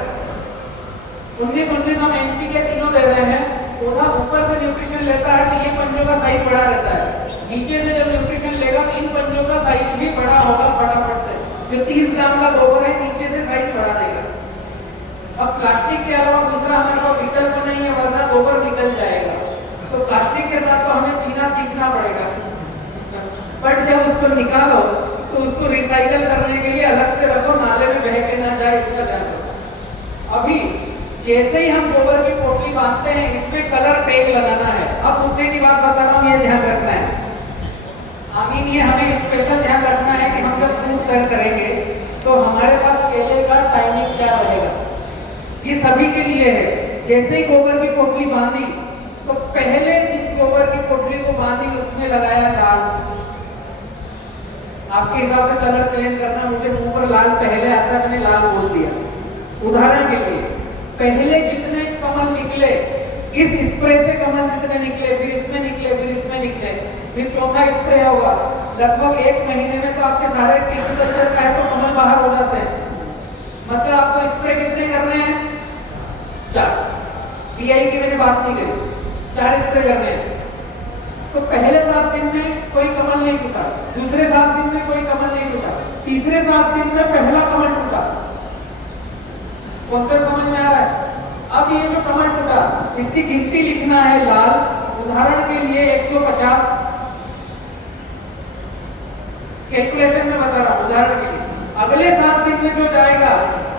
19 हम एनपी के तीनों दे रहे हैं, पौधा ऊपर से न्यूट्रिशन लेता है तो ये पंजों का साइज बड़ा रहता है, नीचे से जब न्यूट्रिशन लेगा तो इन पंजों का साइज भी बड़ा होगा फटाफट से। जो 30 ग्राम का गोबर है नीचे से साइज बढ़ा देगा। अब प्लास्टिक के अलावा दूसरा हमारे पास विकल्प नहीं है, वरना गोबर निकल जाएगा। तो प्लास्टिक के साथ तो हमें जीना सीखना पड़ेगा। बट जब उसको निकालो तो उसको रिसाइकल करने के लिए अलग से रखो, नाले में बह के ना जाए, इसका ध्यान रखो। अभी जैसे ही हम गोबर की पोटली बांधते हैं इसमें कलर टैग लगाना है। अब मुद्दे की बात बता रहा हूँ, ये ध्यान रखना है। आमीन, ये हमें स्पेशल ध्यान रखना है कि हम जब फ्रूट कलर करेंगे तो हमारे पास केले का टाइमिंग क्या रहेगा, ये सभी के लिए है। जैसे ही गोबर की पोटली बांधी तो पहले जिस गोबर की पोटली को बांधी उसमें लगाया लाल। आपके हिसाब से कलर चेंज करना, मुझे मुंह पर लाल पहले आता है, मैंने लाल बोल दिया। उदाहरण के लिए पहले जितने कमल निकले, इस स्प्रे से कमल जितने निकले, फिर इसमें निकले, फिर इसमें निकले, फिर चौथा स्प्रे होगा। लगभग 1 महीने में तो आपके सारे टिश्यू कल्चर का है तो कमल बाहर हो जाते हैं। मतलब आपको स्प्रे कितने करने हैं? 4। पीआई की मैंने बात नहीं करी, 4 स्प्रे करने हैं। तो पहले 7 दिन में कोई कमल नहीं टूटा, दूसरे 7 दिन में कोई कमल नहीं टूटा, तीसरे 7 दिन में पहला कमल टूटा। कॉन्सेप्ट समझ में आ रहा है? अब ये जो कमल टूटा इसकी गिनती लिखना है लाल। उदाहरण के लिए 150, कैलकुलेशन में बता रहा हूं, उदाहरण के लिए। अगले 7 दिन में जो जाएगा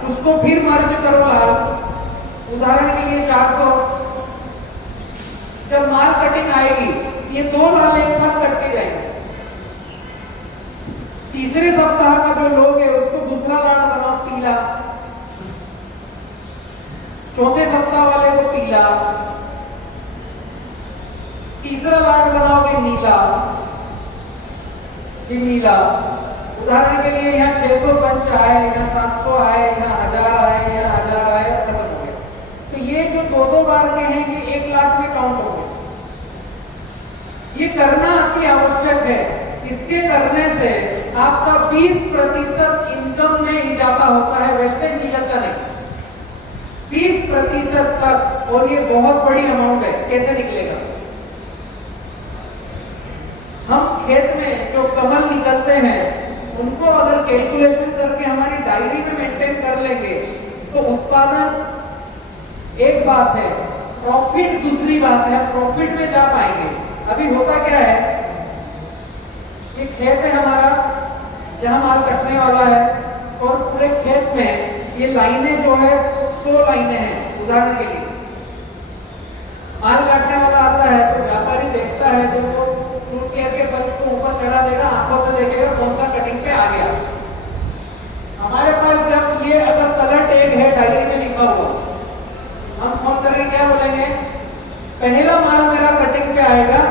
उसको फिर मर्ज करो लाल, उदाहरण के लिए 400। जब माल कटिंग आएगी ये 2 लाल एक साथ कट के जाएंगे। तीसरे सप्ताह का जो लोग है उसको दूसरा लाल बनाओ पीला, चौथे सप्ताह वाले को पीला, तीसरा लाल बनाओगे नीला, ये नीला। उदाहरण के लिए यहाँ 600 पंच आए, यहाँ 700 आए, यहाँ 1000 आए, यहाँ 1000 आए, खत्म हो गए। तो ये जो 2-2 बार के हैं ये 1 लाख में काउंट हो गए। ये करना अति आवश्यक है। इसके करने से आपका 20% इनकम में इजाफा होता है, वेस्टेज निकलता नहीं, 20% तक। और ये बहुत बड़ी अमाउंट है। कैसे निकलेगा? हम खेत में जो कमल निकलते हैं उनको अगर कैलकुलेशन करके हमारी डायरी में मेंटेन कर लेंगे तो उत्पादन एक बात है, प्रॉफिट दूसरी बात है। प्रॉफिट में जा पाएंगे। अभी होता क्या है, ये खेत है हमारा जहां माल कटने वाला है और पूरे खेत में ये लाइनें जो है 100 लाइनें हैं। उदाहरण के लिए माल काटने वाला आता है तो व्यापारी देखता है, जो वो फ्रूट के पंच को ऊपर चढ़ा देगा, आंखों से देखेगा कौन सा कटिंग पे आ गया। हमारे पास जब ये अगर कलर टैग है डायरी में लिखा हुआ, हम फोन करके क्या बोलेंगे, पहला माल मेरा कटिंग पे आएगा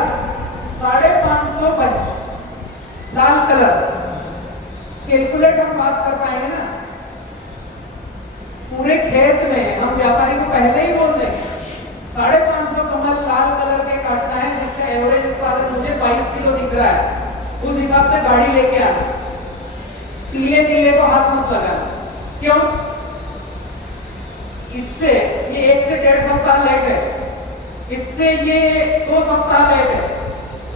550 पंच लाल कलर। कैलकुलेट हम बात कर पाएंगे ना। पूरे खेत में हम व्यापारी को पहले ही बोल देंगे 550 कमल लाल कलर के काटना है, जिसका एवरेज उत्पादन मुझे 22 किलो दिख रहा है। उस हिसाब से गाड़ी लेके आना। पीले नीले को हाथ मत लगाना। क्यों? इससे ये 1 से 1.5 सप्ताह लेट है, इससे ये 2 सप्ताह लेट है।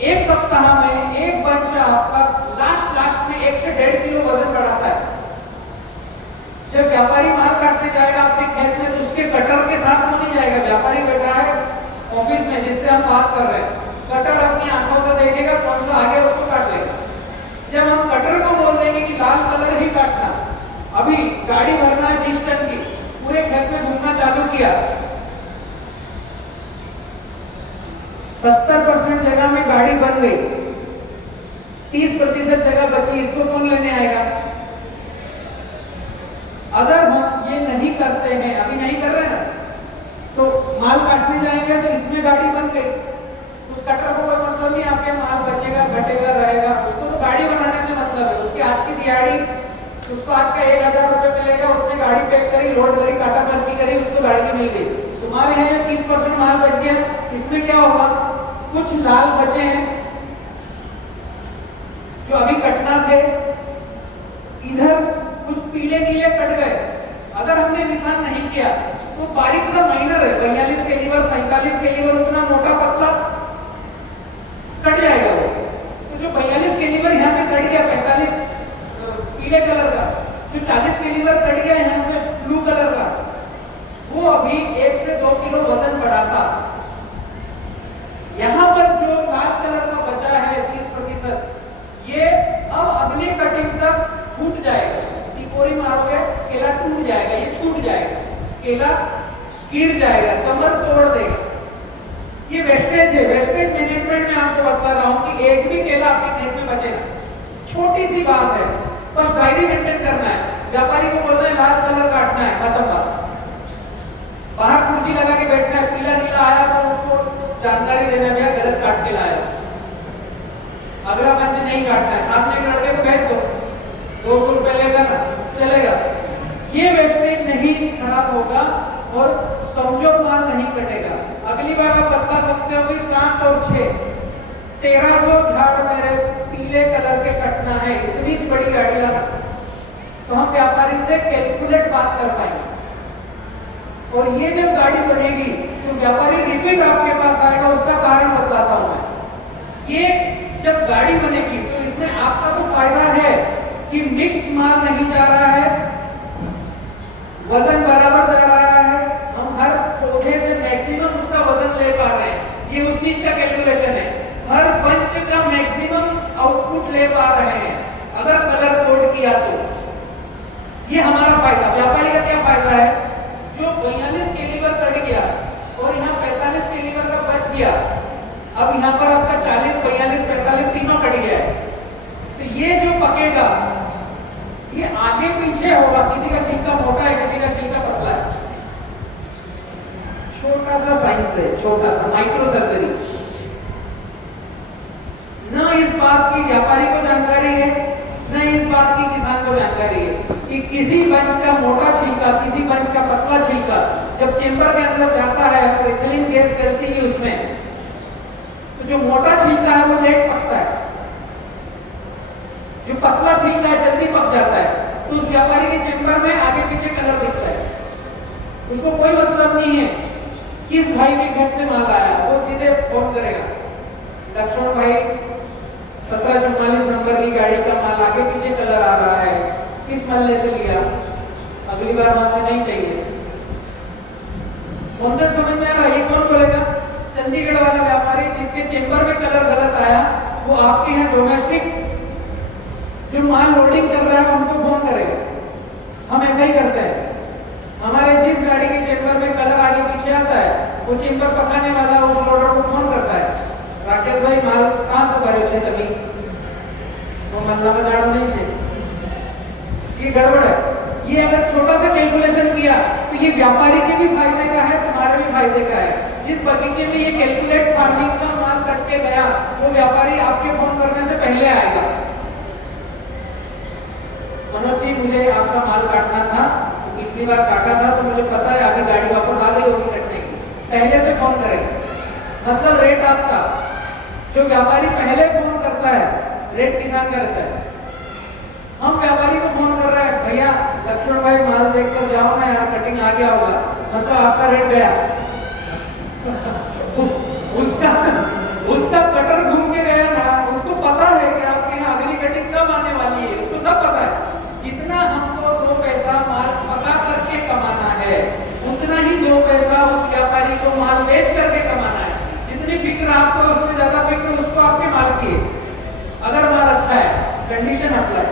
1 सप्ताह में एक बच्चा आपका लास्ट में 1 से 1.5 किलो वजन बढ़ाता है। जब व्यापारी माल काटने जाएगा अपने खेत में तो उसके कटर के साथ वो नहीं जाएगा। व्यापारी बैठा है ऑफिस में जिससे हम बात कर रहे हैं, कटर अपनी आंखों से देखेगा कौन सा आगे उसको काट लेगा। जब हम कटर को बोल देंगे कि लाल कलर ही काटना, अभी गाड़ी भरना है 20 टन की, पूरे खेत में घूमना चालू किया, 70% जगह में गाड़ी बन गई, 30% जगह बची, इसको कौन लेने आएगा? अगर हम ये नहीं करते हैं, अभी नहीं कर रहे हैं तो माल काटने जाएंगे तो इसमें गाड़ी बन गई, उस कटर को कोई मतलब नहीं, आपके माल बचेगा घटेगा रहेगा, उसको तो गाड़ी बनाने से मतलब है। उसकी आज की दिहाड़ी, उसको आज का 1000 रुपये मिलेगा, उसने गाड़ी पैक करी, लोड करी, काटा पर्ची करी, उसको गाड़ी मिल गई। तुम्हारे यहाँ 30% माल बच गया, इसमें क्या होगा? कुछ लाल बचे हैं जो अभी कटना थे, इधर कुछ पीले नीले कट गए, अगर हमने निशान नहीं किया तो बारीक सा माइनर है 42 कैलिबर 47 कैलिबर उतना मोटा पतला कट जाएगा वो। तो जो 42 कैलिबर यहाँ से कट गया 45 पीले कलर का, जो 40 कैलिबर कट गया यहाँ से ब्लू कलर का, वो अभी 1 से 2 किलो वजन बढ़ाता। यहाँ पर जो लाल कलर का बचा है 30%, ये अब अगली कटिंग तक छूट जाएगा। टिकोरी मारोगे केला टूट जाएगा, ये छूट जाएगा, केला गिर जाएगा, कमर तोड़ देगा। ये वेस्टेज है। वेस्टेज मैनेजमेंट में आपको बता रहा हूँ कि एक भी केला आपके खेत में बचेगा। छोटी सी बात है, बस डायरी मेंटेन करना है। व्यापारी को बोलना है लाल कलर काटना है, खत्म बात। बाहर कुर्सी लगा के बैठना है, पीला नीला आया तो उसको जानकारी देना है गलत काट के लाया, अगला मंच नहीं काटना है। सामने के लड़के को भेज दो, 200 रुपए लेगा ना, चलेगा। ये वेस्टेज नहीं खराब होगा और कमजोर माल नहीं कटेगा। अगली बार आप बता सकते हो कि 7 और 6 1300 झाड़ मेरे पीले कलर के कटना है, इतनी बड़ी गाड़ी लाना, तो हम व्यापारी से कैलकुलेट बात कर पाएंगे। और ये जब गाड़ी बनेगी तो व्यापारी रिपीट आपके पास आएगा, उसका कारण बताता हूं मैं। ये जब गाड़ी बनेगी तो इसमें आपका तो फायदा है कि मिक्स माल नहीं जा रहा है, वजन बराबर जा रहा है, हम हर पौधे से मैक्सिमम उसका वजन ले पा रहे हैं, ये उस चीज का कैलकुलेशन है। हर पंच का मैक्सिमम आउटपुट ले पा रहे हैं अगर कलर कोड किया तो। ये हमारा फायदा। व्यापारी का क्या फायदा है? जो 42 कैलिबर कट गया और यहाँ 45 कैलिबर का बच गया, अब यहाँ पर आपका 40 42 45 तीनों कट गया है, तो ये जो पकेगा ये आगे पीछे होगा। किसी का छिलका मोटा है, किसी का छिलका पतला है। छोटा सा साइंस है, छोटा सा माइक्रो सर्जरी। ना इस बात की व्यापारी को जानकारी है, ना इस बात की किसान को जानकारी है कि किसी बंच का मोटा छिलका, किसी बंच का पतला छिलका जब चेंबर के अंदर जाता है तो इथिलीन गैस फैलती है उसमें, तो जो मोटा छिलका है वो लेट पकता है, जो पतला छिलका है जल्दी पक जाता है। तो उस व्यापारी के चेंबर में आगे पीछे कलर दिखता है, उसको कोई मतलब नहीं है किस भाई के घर से माल आया, वो सीधे फोन करेगा, लक्ष्मण भाई 1744 नंबर की गाड़ी का माल आगे पीछे कलर आ रहा है, किस मल्ले से लिया, अगली बार वहां से नहीं चाहिए। कॉन्सेप्ट समझ में आ रहा है? ये कौन बोलेगा? चंडीगढ़ वाला व्यापारी जिसके चेंबर में कलर गलत आया, वो आपके यहाँ डोमेस्टिक जो माल लोडिंग कर रहा है उनको फोन करेगा। हम ऐसा ही करते हैं। हमारे जिस गाड़ी के चेंबर में कलर आगे पीछे आता है, वो चेंबर पकाने वाला उस लोडर को फोन करता है, राकेश भाई माल कहाँ से भरे छे तभी वो मल्ला में दाड़ नहीं छे, ये गड़बड़ है। ये अगर छोटा सा कैलकुलेशन किया तो ये व्यापारी के भी फायदे का है, तुम्हारे भी फायदे का है। जिस बगीचे में ये कैलकुलेट फार्मिंग का माल कट के गया, वो व्यापारी आपके फोन करने से पहले आएगा, मनोज जी मुझे आपका माल काटना था, पिछली बार काटा था तो मुझे पता है आगे गाड़ी वापस आ गई होगी कटने की, पहले से फोन करेगा। मतलब रेट आपका, जो व्यापारी पहले फोन करता है रेट किसान का रहता है। हम व्यापारी को फोन कर रहे हैं, भैया लक्ष्मण भाई माल देखकर जाओ ना यार, कटिंग आ गया होगा, मतलब आपका रेट गया। उसका कटर घूम के गया ना, उसको पता है कि आपके यहाँ अगली कटिंग कब आने वाली है, उसको सब पता है। जितना हमको 2 पैसा माल पका करके कमाना है, उतना ही 2 पैसा उस व्यापारी को माल बेच करके कमाना है। जितनी फिक्र आपको, उससे ज्यादा फिक्र उसको आपके माल की है। अगर माल अच्छा है, कंडीशन अप्लाई,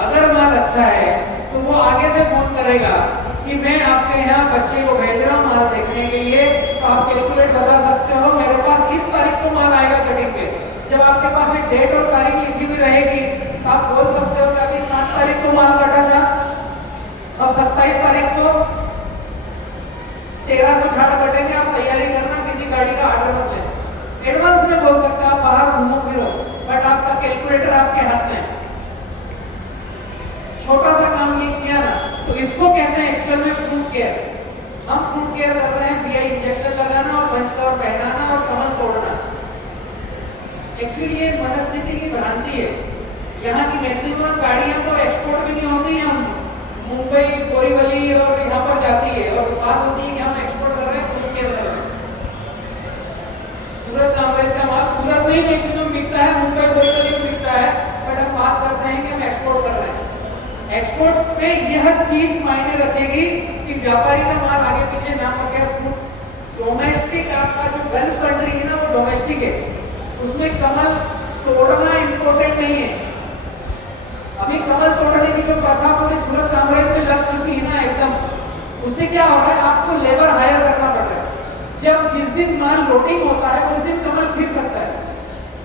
अगर माल अच्छा है तो वो आगे से फोन करेगा कि मैं आपके यहाँ बच्चे को भेज रहा हूँ माल देखने के लिए, तो आप कैलकुलेट बता सकते हो मेरे पास इस तारीख को माल आएगा कटिंग पे। जब आपके पास एक डेट और तारीख लिखी हुई रहेगी तो आप बोल सकते हो कि अभी 7 तारीख को माल काटा था और 27 तारीख को 1300 झाड़ कटेंगे, आप तैयारी करना, किसी गाड़ी का ऑर्डर मत लेना। एडवांस में बोल सकते हो, आप बाहर घूमो फिरो, बट आपका कैलकुलेटर आपके हाथ में है। छोटा सा काम ये किया ना, तो इसको कहते हैं एक्चुअल में फ्रूट केयर। हम फ्रूट केयर कर रहे हैं, बीआई इंजेक्शन लगाना और पंच कवर पहनाना और कमल तोड़ना। एक्चुअली ये मनस्थिति की भ्रांति है। यहाँ की मैक्सिमम गाड़ियाँ तो एक्सपोर्ट भी नहीं होती हैं, मुंबई बोरीवली और यहाँ पर जाती है और बात होती है कि हम एक्सपोर्ट कर रहे हैं, फूड केयर कर रहे हैं। सूरत कामरेज का माल सूरत में ही मैक्सिमम बिकता है, मुंबई बोरीवली में बिकता है, बट हम बात करते हैं कि हम एक्सपोर्ट कर रहे हैं। एक्सपोर्ट पे यह चीज मायने रखेगी कि व्यापारी का माल आगे पीछे ना पके। डोमेस्टिक आपका जो गल्फ कंट्री है ना, वो डोमेस्टिक है, उसमें कमल तोड़ना इम्पोर्टेंट नहीं है। अभी कमल तोड़ने की जो प्रथा पूरी सूरत कामरेज में लग चुकी है ना एकदम, उससे क्या हो रहा है, आपको लेबर हायर करना पड़ रहा है। जब जिस दिन माल लोडिंग होता है उस दिन कमल फिर सकता है,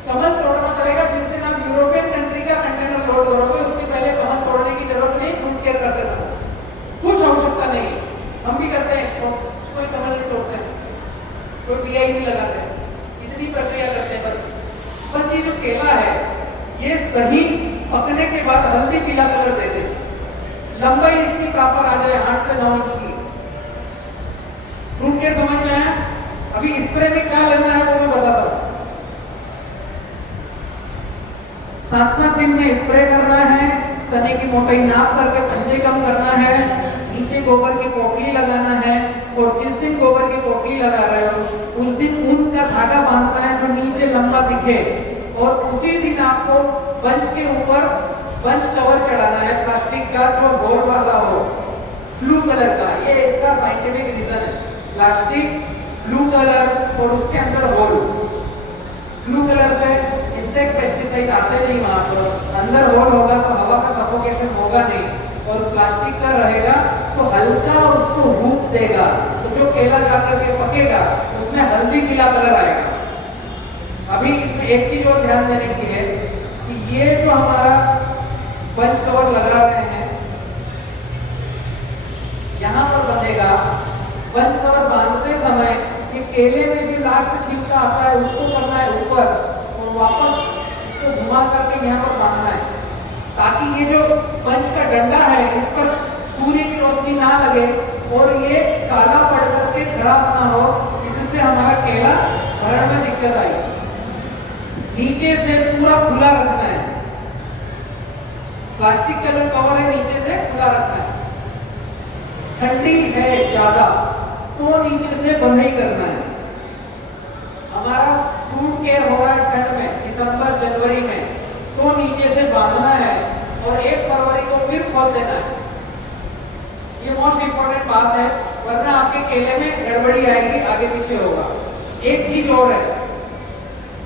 कमल तोड़ना पड़ेगा। जिस दिन आप यूरोपियन कंट्री का कंटेनर लोड करोगे उसके पहले कमल तोड़ने की जरूरत नहीं, फूड केयर करते समय कुछ आवश्यकता नहीं है। हम भी करते हैं एक्सपोर्ट, कोई कमल नहीं तोड़ते हैं, कोई पीआई नहीं लगाते हैं, इतनी प्रक्रिया करते हैं। बस ये जो केला है ये सही पकने के बाद हल्दी पीला कलर दे दे, लंबाई इसकी प्रॉपर आ जाए 8 से 9 इंच की। फ्रूट के समझ में आया? अभी स्प्रे में क्या लेना है वो मैं बताता हूँ। 7-7 दिन में स्प्रे करना है, तने की मोटाई नाप करके पंजे कम करना है, नीचे गोबर की पोटली लगाना है, और जिस दिन गोबर की पोटली लगा रहे हो उस दिन ऊन का धागा बांधना है जो नीचे लंबा दिखे, और उसी दिन आपको बंच के ऊपर बंच कवर चढ़ाना है प्लास्टिक का जो होल वाला हो, ब्लू कलर का। ये इसका साइंटिफिक रीजन है, प्लास्टिक ब्लू कलर और उसके अंदर होल। ब्लू कलर से इंसेक्ट पेस्टिसाइड आते नहीं, वहां पर अंदर होल होगा तो हवा का सफोकेशन होगा नहीं, और प्लास्टिक का रहेगा तो हल्का उसको हुक देगा, तो जो केला जाकर के पकेगा उसमें हल्दी पीला कलर आएगा। अभी इसमें एक चीज और ध्यान देने की है कि ये जो हमारा बंच कवर लगा रहे हैं यहाँ पर बनेगा, बंच कवर बांधते समय ये केले में जो लास्ट छिलका आता है उसको करना है ऊपर, और वापस इसको घुमा करके यहाँ पर बांधना है, ताकि ये जो बंच का डंडा है इस पर सूर्य की रोशनी ना लगे और ये काला पड़ करके खराब ना हो, इससे हमारा केला भरण में दिक्कत आई। नीचे से पूरा खुला रखना है, प्लास्टिक का जो कवर है नीचे से खुला रखना है। ठंडी है ज्यादा तो नीचे से बंद ही करना है। हमारा फ्रूट केयर हो रहा है ठंड में, दिसंबर जनवरी में, तो नीचे से बांधना है और 1 फरवरी को फिर खोल देना है। ये मोस्ट इंपॉर्टेंट बात है, वरना आपके केले में गड़बड़ी आएगी, आगे पीछे होगा। एक चीज और है,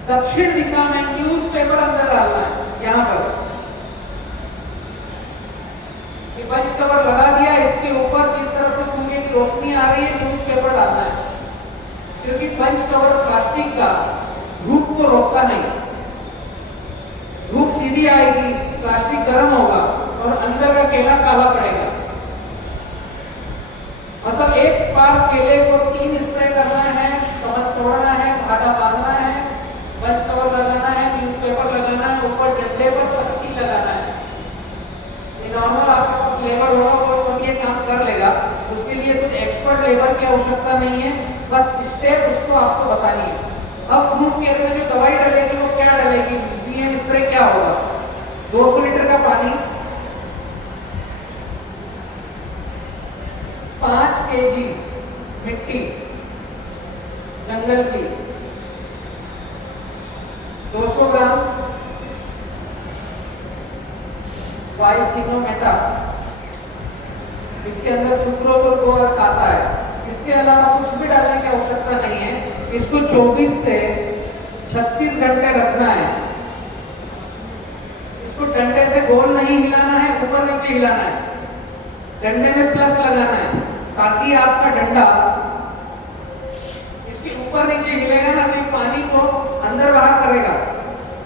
दक्षिण दिशा में न्यूज़पेपर अंदर डालना है। यहाँ पर बंच कवर लगा दिया, इसके ऊपर जिस तरह से सूर्य की रोशनी आ रही है न्यूज़पेपर डालना है, क्योंकि बंच कवर प्लास्टिक का धूप को रोकता नहीं। धूप सीधी आएगी, प्लास्टिक गर्म होगा और अंदर का केला काला पड़ेगा। मतलब एक बार केले को 3 स्प्रे करना है, कमल तोड़ना है, धागा बांधना है, बंच कवर लगाना है, न्यूज़पेपर लगाना है, ऊपर डंडे पर पत्ती लगाना है। ये नॉर्मल आपके पास लेबर होगा वो ये काम कर लेगा, उसके लिए कुछ एक्सपर्ट लेबर की आवश्यकता नहीं है, बस स्टेप उसको आपको बतानी है। अब फ्रूट केयर में जो दवाई डालेगी वो क्या डालेगी, डीएम स्प्रे क्या होगा, 200 लीटर का पानी, 5 kg मिट्टी जंगल की, 200 ग्राम वाइसिनोमेटा, इसके अंदर सुक्रोजोल आता है। इसके अलावा कुछ भी डालने की आवश्यकता नहीं है। इसको 24 से 36 घंटे रखना है। इसको डंडे से गोल नहीं हिलाना है, ऊपर नीचे हिलाना है, डंडे में प्लस लगाना है, ताकि आपका डंडा इसके ऊपर नीचे हिलेगा ना तो पानी को अंदर बाहर करेगा।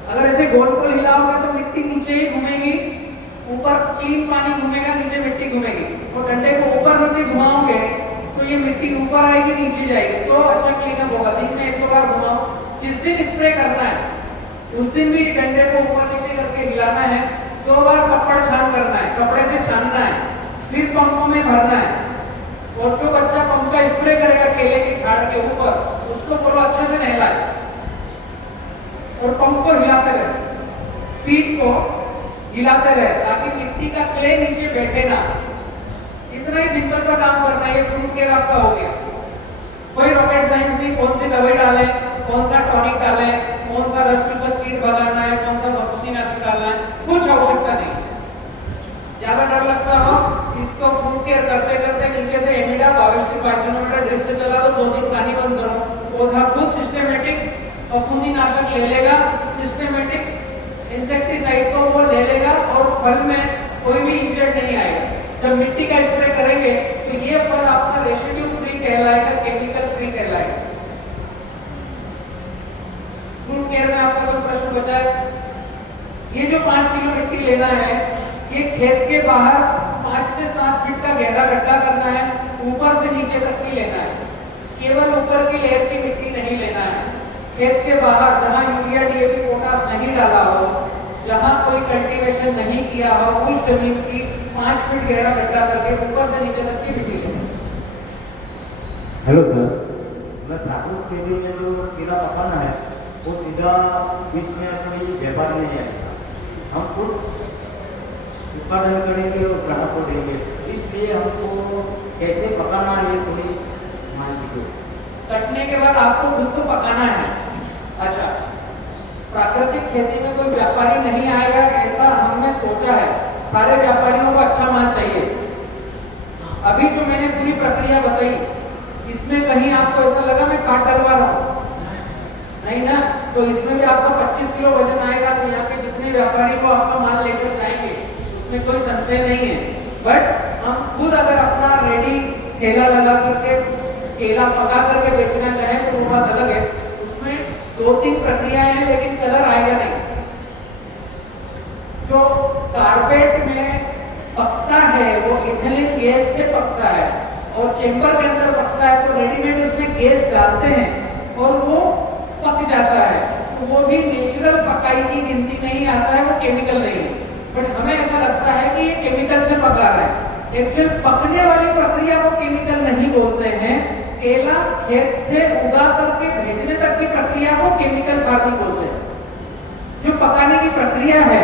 अगर ऐसे गोल गोल हिलाओगे तो मिट्टी नीचे ही घूमेगी, ऊपर क्लीन पानी घूमेगा, नीचे मिट्टी घूमेगी। और डंडे को ऊपर नीचे घुमाओगे तो ये मिट्टी ऊपर आएगी, नीचे जाएगी, तो अच्छा क्लीनअप होगा। दिन में 1-2 बार घुमाओ। जिस दिन स्प्रे करना है उस दिन भी डंडे को ऊपर नीचे करके हिलाना है, 2 बार कपड़ा छान करना है, कपड़े से छानना है, फिर पंपों में भरना है। और जो बच्चा पंप का स्प्रे करेगा केले के झाड़ के ऊपर, उसको बोलो अच्छे से नहलाए और पंप को हिलाते रहे। फीट को हिलाते रहे ताकि मिट्टी का क्ले नीचे बैठे ना। इतना ही सिंपल सा काम करना है, ये फ्रूट केयर आपका हो गया। कोई रॉकेट साइंस नहीं, कौन सी दवाई डालें, कौन सा टॉनिक डालें, कौन सा रस्ट कीट भगाना है, कौन सा फफूंदीनाशक डालना है, कुछ आवश्यकता नहीं। ज्यादा डर लगता हो इसको फ्रूट केयर करते करते नीचे से एमिडा 22 ड्रिप से चला दो, 2 दिन पानी बंद करो, पौधा खुद सिस्टमेटिक फफूंदीनाशक ले लेगा, सिस्टमेटिक इंसेक्टिसाइड को वो ले लेगा और फल में कोई भी इंजेक्ट नहीं आएगा। जब मिट्टी का स्प्रे करेंगे तो ये फल आपका रेसिड्यू फ्री कहलाएगा, केमिकल फ्री कहलाएगा। फ्रूट केयर में आपका कोई प्रश्न बचा है? ये जो 5 किलो मिट्टी लेना है, ये खेत के बाहर 5 से 7 फीट का गहरा गड्ढा करना है, ऊपर से नीचे तक की लेना है, केवल ऊपर की लेयर की मिट्टी नहीं लेना है। खेत के बाहर जहाँ यूरिया डीएपी पोटास नहीं डाला हो, जहाँ कोई कल्टीवेशन नहीं किया हो, उस जमीन की 5 फीट गहरा गड्ढा करके ऊपर से नीचे तक की मिट्टी लेना। हेलो सर, मैं ठाकुर खेती में जो केला पकाना है वो सीधा बीच में कोई व्यापारी नहीं है, हम खुद उत्पादन करेंगे और ग्राहक को देंगे, इसलिए हमको कैसे पकाना है ये थोड़ी माहिती दो। कटने के बाद आपको खुद को पकाना है। अच्छा, प्राकृतिक खेती में कोई व्यापारी नहीं आएगा ऐसा हमने सोचा है, सारे व्यापारियों को अच्छा माल चाहिए। अभी जो मैंने पूरी प्रक्रिया बताई, इसमें कहीं आपको ऐसा लगा मैं काट डलवा रहा हूँ? नहीं ना, तो इसमें भी आपका 25 किलो वजन आएगा, तो यहाँ के जितने व्यापारी को आपका माल लेकर जाएंगे उसमें कोई संशय नहीं है। बट हम खुद अगर अपना रेडी ठेला लगा करके केला पका करके बेचना चाहें तो वो बात अलग है, उसमें 2-3 प्रक्रियाएं हैं लेकिन कलर आएगा नहीं। जो कारपेट में पकता है वो इथेलिक गैस से पकता है और चेंबर के अंदर पकता है, तो रेडीमेड उसमें गैस डालते हैं और वो पक जाता है, तो वो भी नेचुरल पकाई की गिनती नहीं आता है, वो केमिकल नहीं है। बट हमें ऐसा लगता है कि ये केमिकल से पका रहा है। एक्चुअल पकने वाली प्रक्रिया को केमिकल नहीं बोलते हैं, केला खेत से उगा करके भेजने तक की प्रक्रिया को केमिकल फार्मिंग बोलते हैं। जो पकाने की प्रक्रिया है,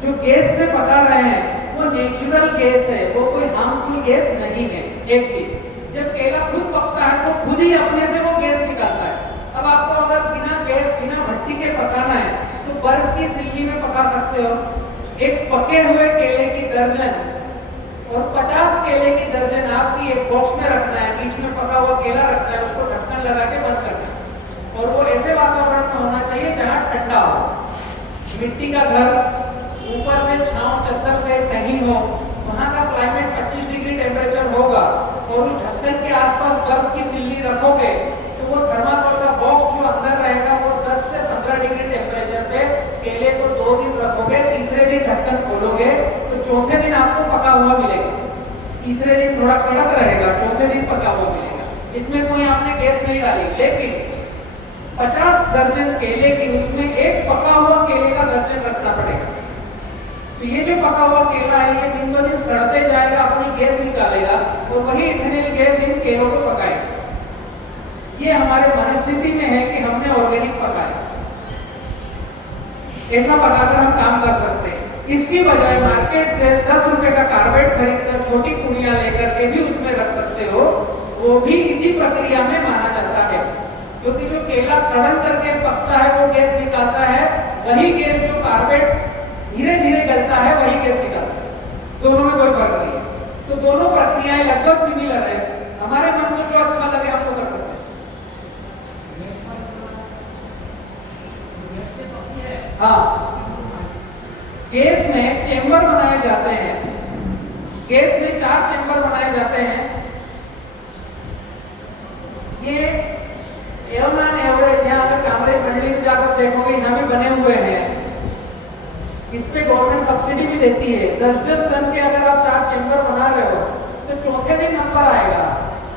जो गैस से पका रहे हैं, वो नेचुरल गैस है, वो कोई हार्मफुल गैस नहीं है। एक चीज, जब केला खुद पकता है तो खुद ही अपने से वो गैस निकालता है। अब आपको अगर बिना गैस बिना भट्टी के पकाना है तो बर्फ की सिल्ली में पका सकते हो। एक पके हुए केले की दर्जन और 50 केले की दर्जन आपकी एक बॉक्स में रखना है, बीच में पका हुआ केला रखना है, उसको ढक्कन लगा के बंद करना है और वो ऐसे वातावरण में होना चाहिए जहाँ ठंडा हो, मिट्टी का घर, ऊपर से छांव चद्दर से नहीं हो, वहाँ का क्लाइमेट 25 डिग्री टेम्परेचर होगा और उस ढक्कन के आसपास बर्फ की सिल्ली रखोगे तो वो थर्माकोल का बॉक्स जो अंदर रहेगा वो 10 से 15 डिग्री टेम्परेचर पे केले को 2 दिन रखोगे, तीसरे दिन ढक्कन खोलोगे तो चौथे दिन आपको पका हुआ मिलेगा। तीसरे दिन थोड़ा कड़क रहेगा, चौथे दिन पका हुआ मिलेगा। इसमें कोई आपने गैस नहीं डाली, लेकिन 50 दर्जन केले की उसमें एक पका हुआ केले का दर्जन रखना पड़ेगा। तो ये जो पका हुआ केला है ये दिन ब दिन सड़ते जाएगा, अपनी गैस निकालेगा और वही इथेनॉल गैस इन केलों को पकाएगा। ये हमारे मनस्थिति में है कि हमने ऑर्गेनिक पकाया, ऐसा पकाकर हम काम कर सकते हैं। इसकी बजाय मार्केट से 10 रुपए का कार्बेट खरीदकर छोटी पुड़ियां लेकर के भी उसमें रख सकते हो, वो भी इसी प्रक्रिया में माना जाता है। क्योंकि जो केला सड़न करके पकता है वो गैस निकालता है, वही गैस जो कार्बेट धीरे धीरे गलता है वही गैस निकालता है। दोनों में कोई फर्क नहीं है। तो दोनों प्रक्रियाएं लगभग सिमिलर है। हमारे मन को जो अच्छा लगे हम तो कर सकते हैं। हाँ, गैस में चेंबर बनाए जाते हैं। गैस में 4 चेंबर बनाए जाते हैं। ये एवनान एवरेज यहाँ अगर कामरे मंडली में जाकर देखोगे यहाँ भी बने हुए हैं। इस पे गवर्नमेंट सब्सिडी भी देती है। 10-10 टन के अगर आप 4 चेंबर बना रहे हो तो चौथे दिन नंबर आएगा।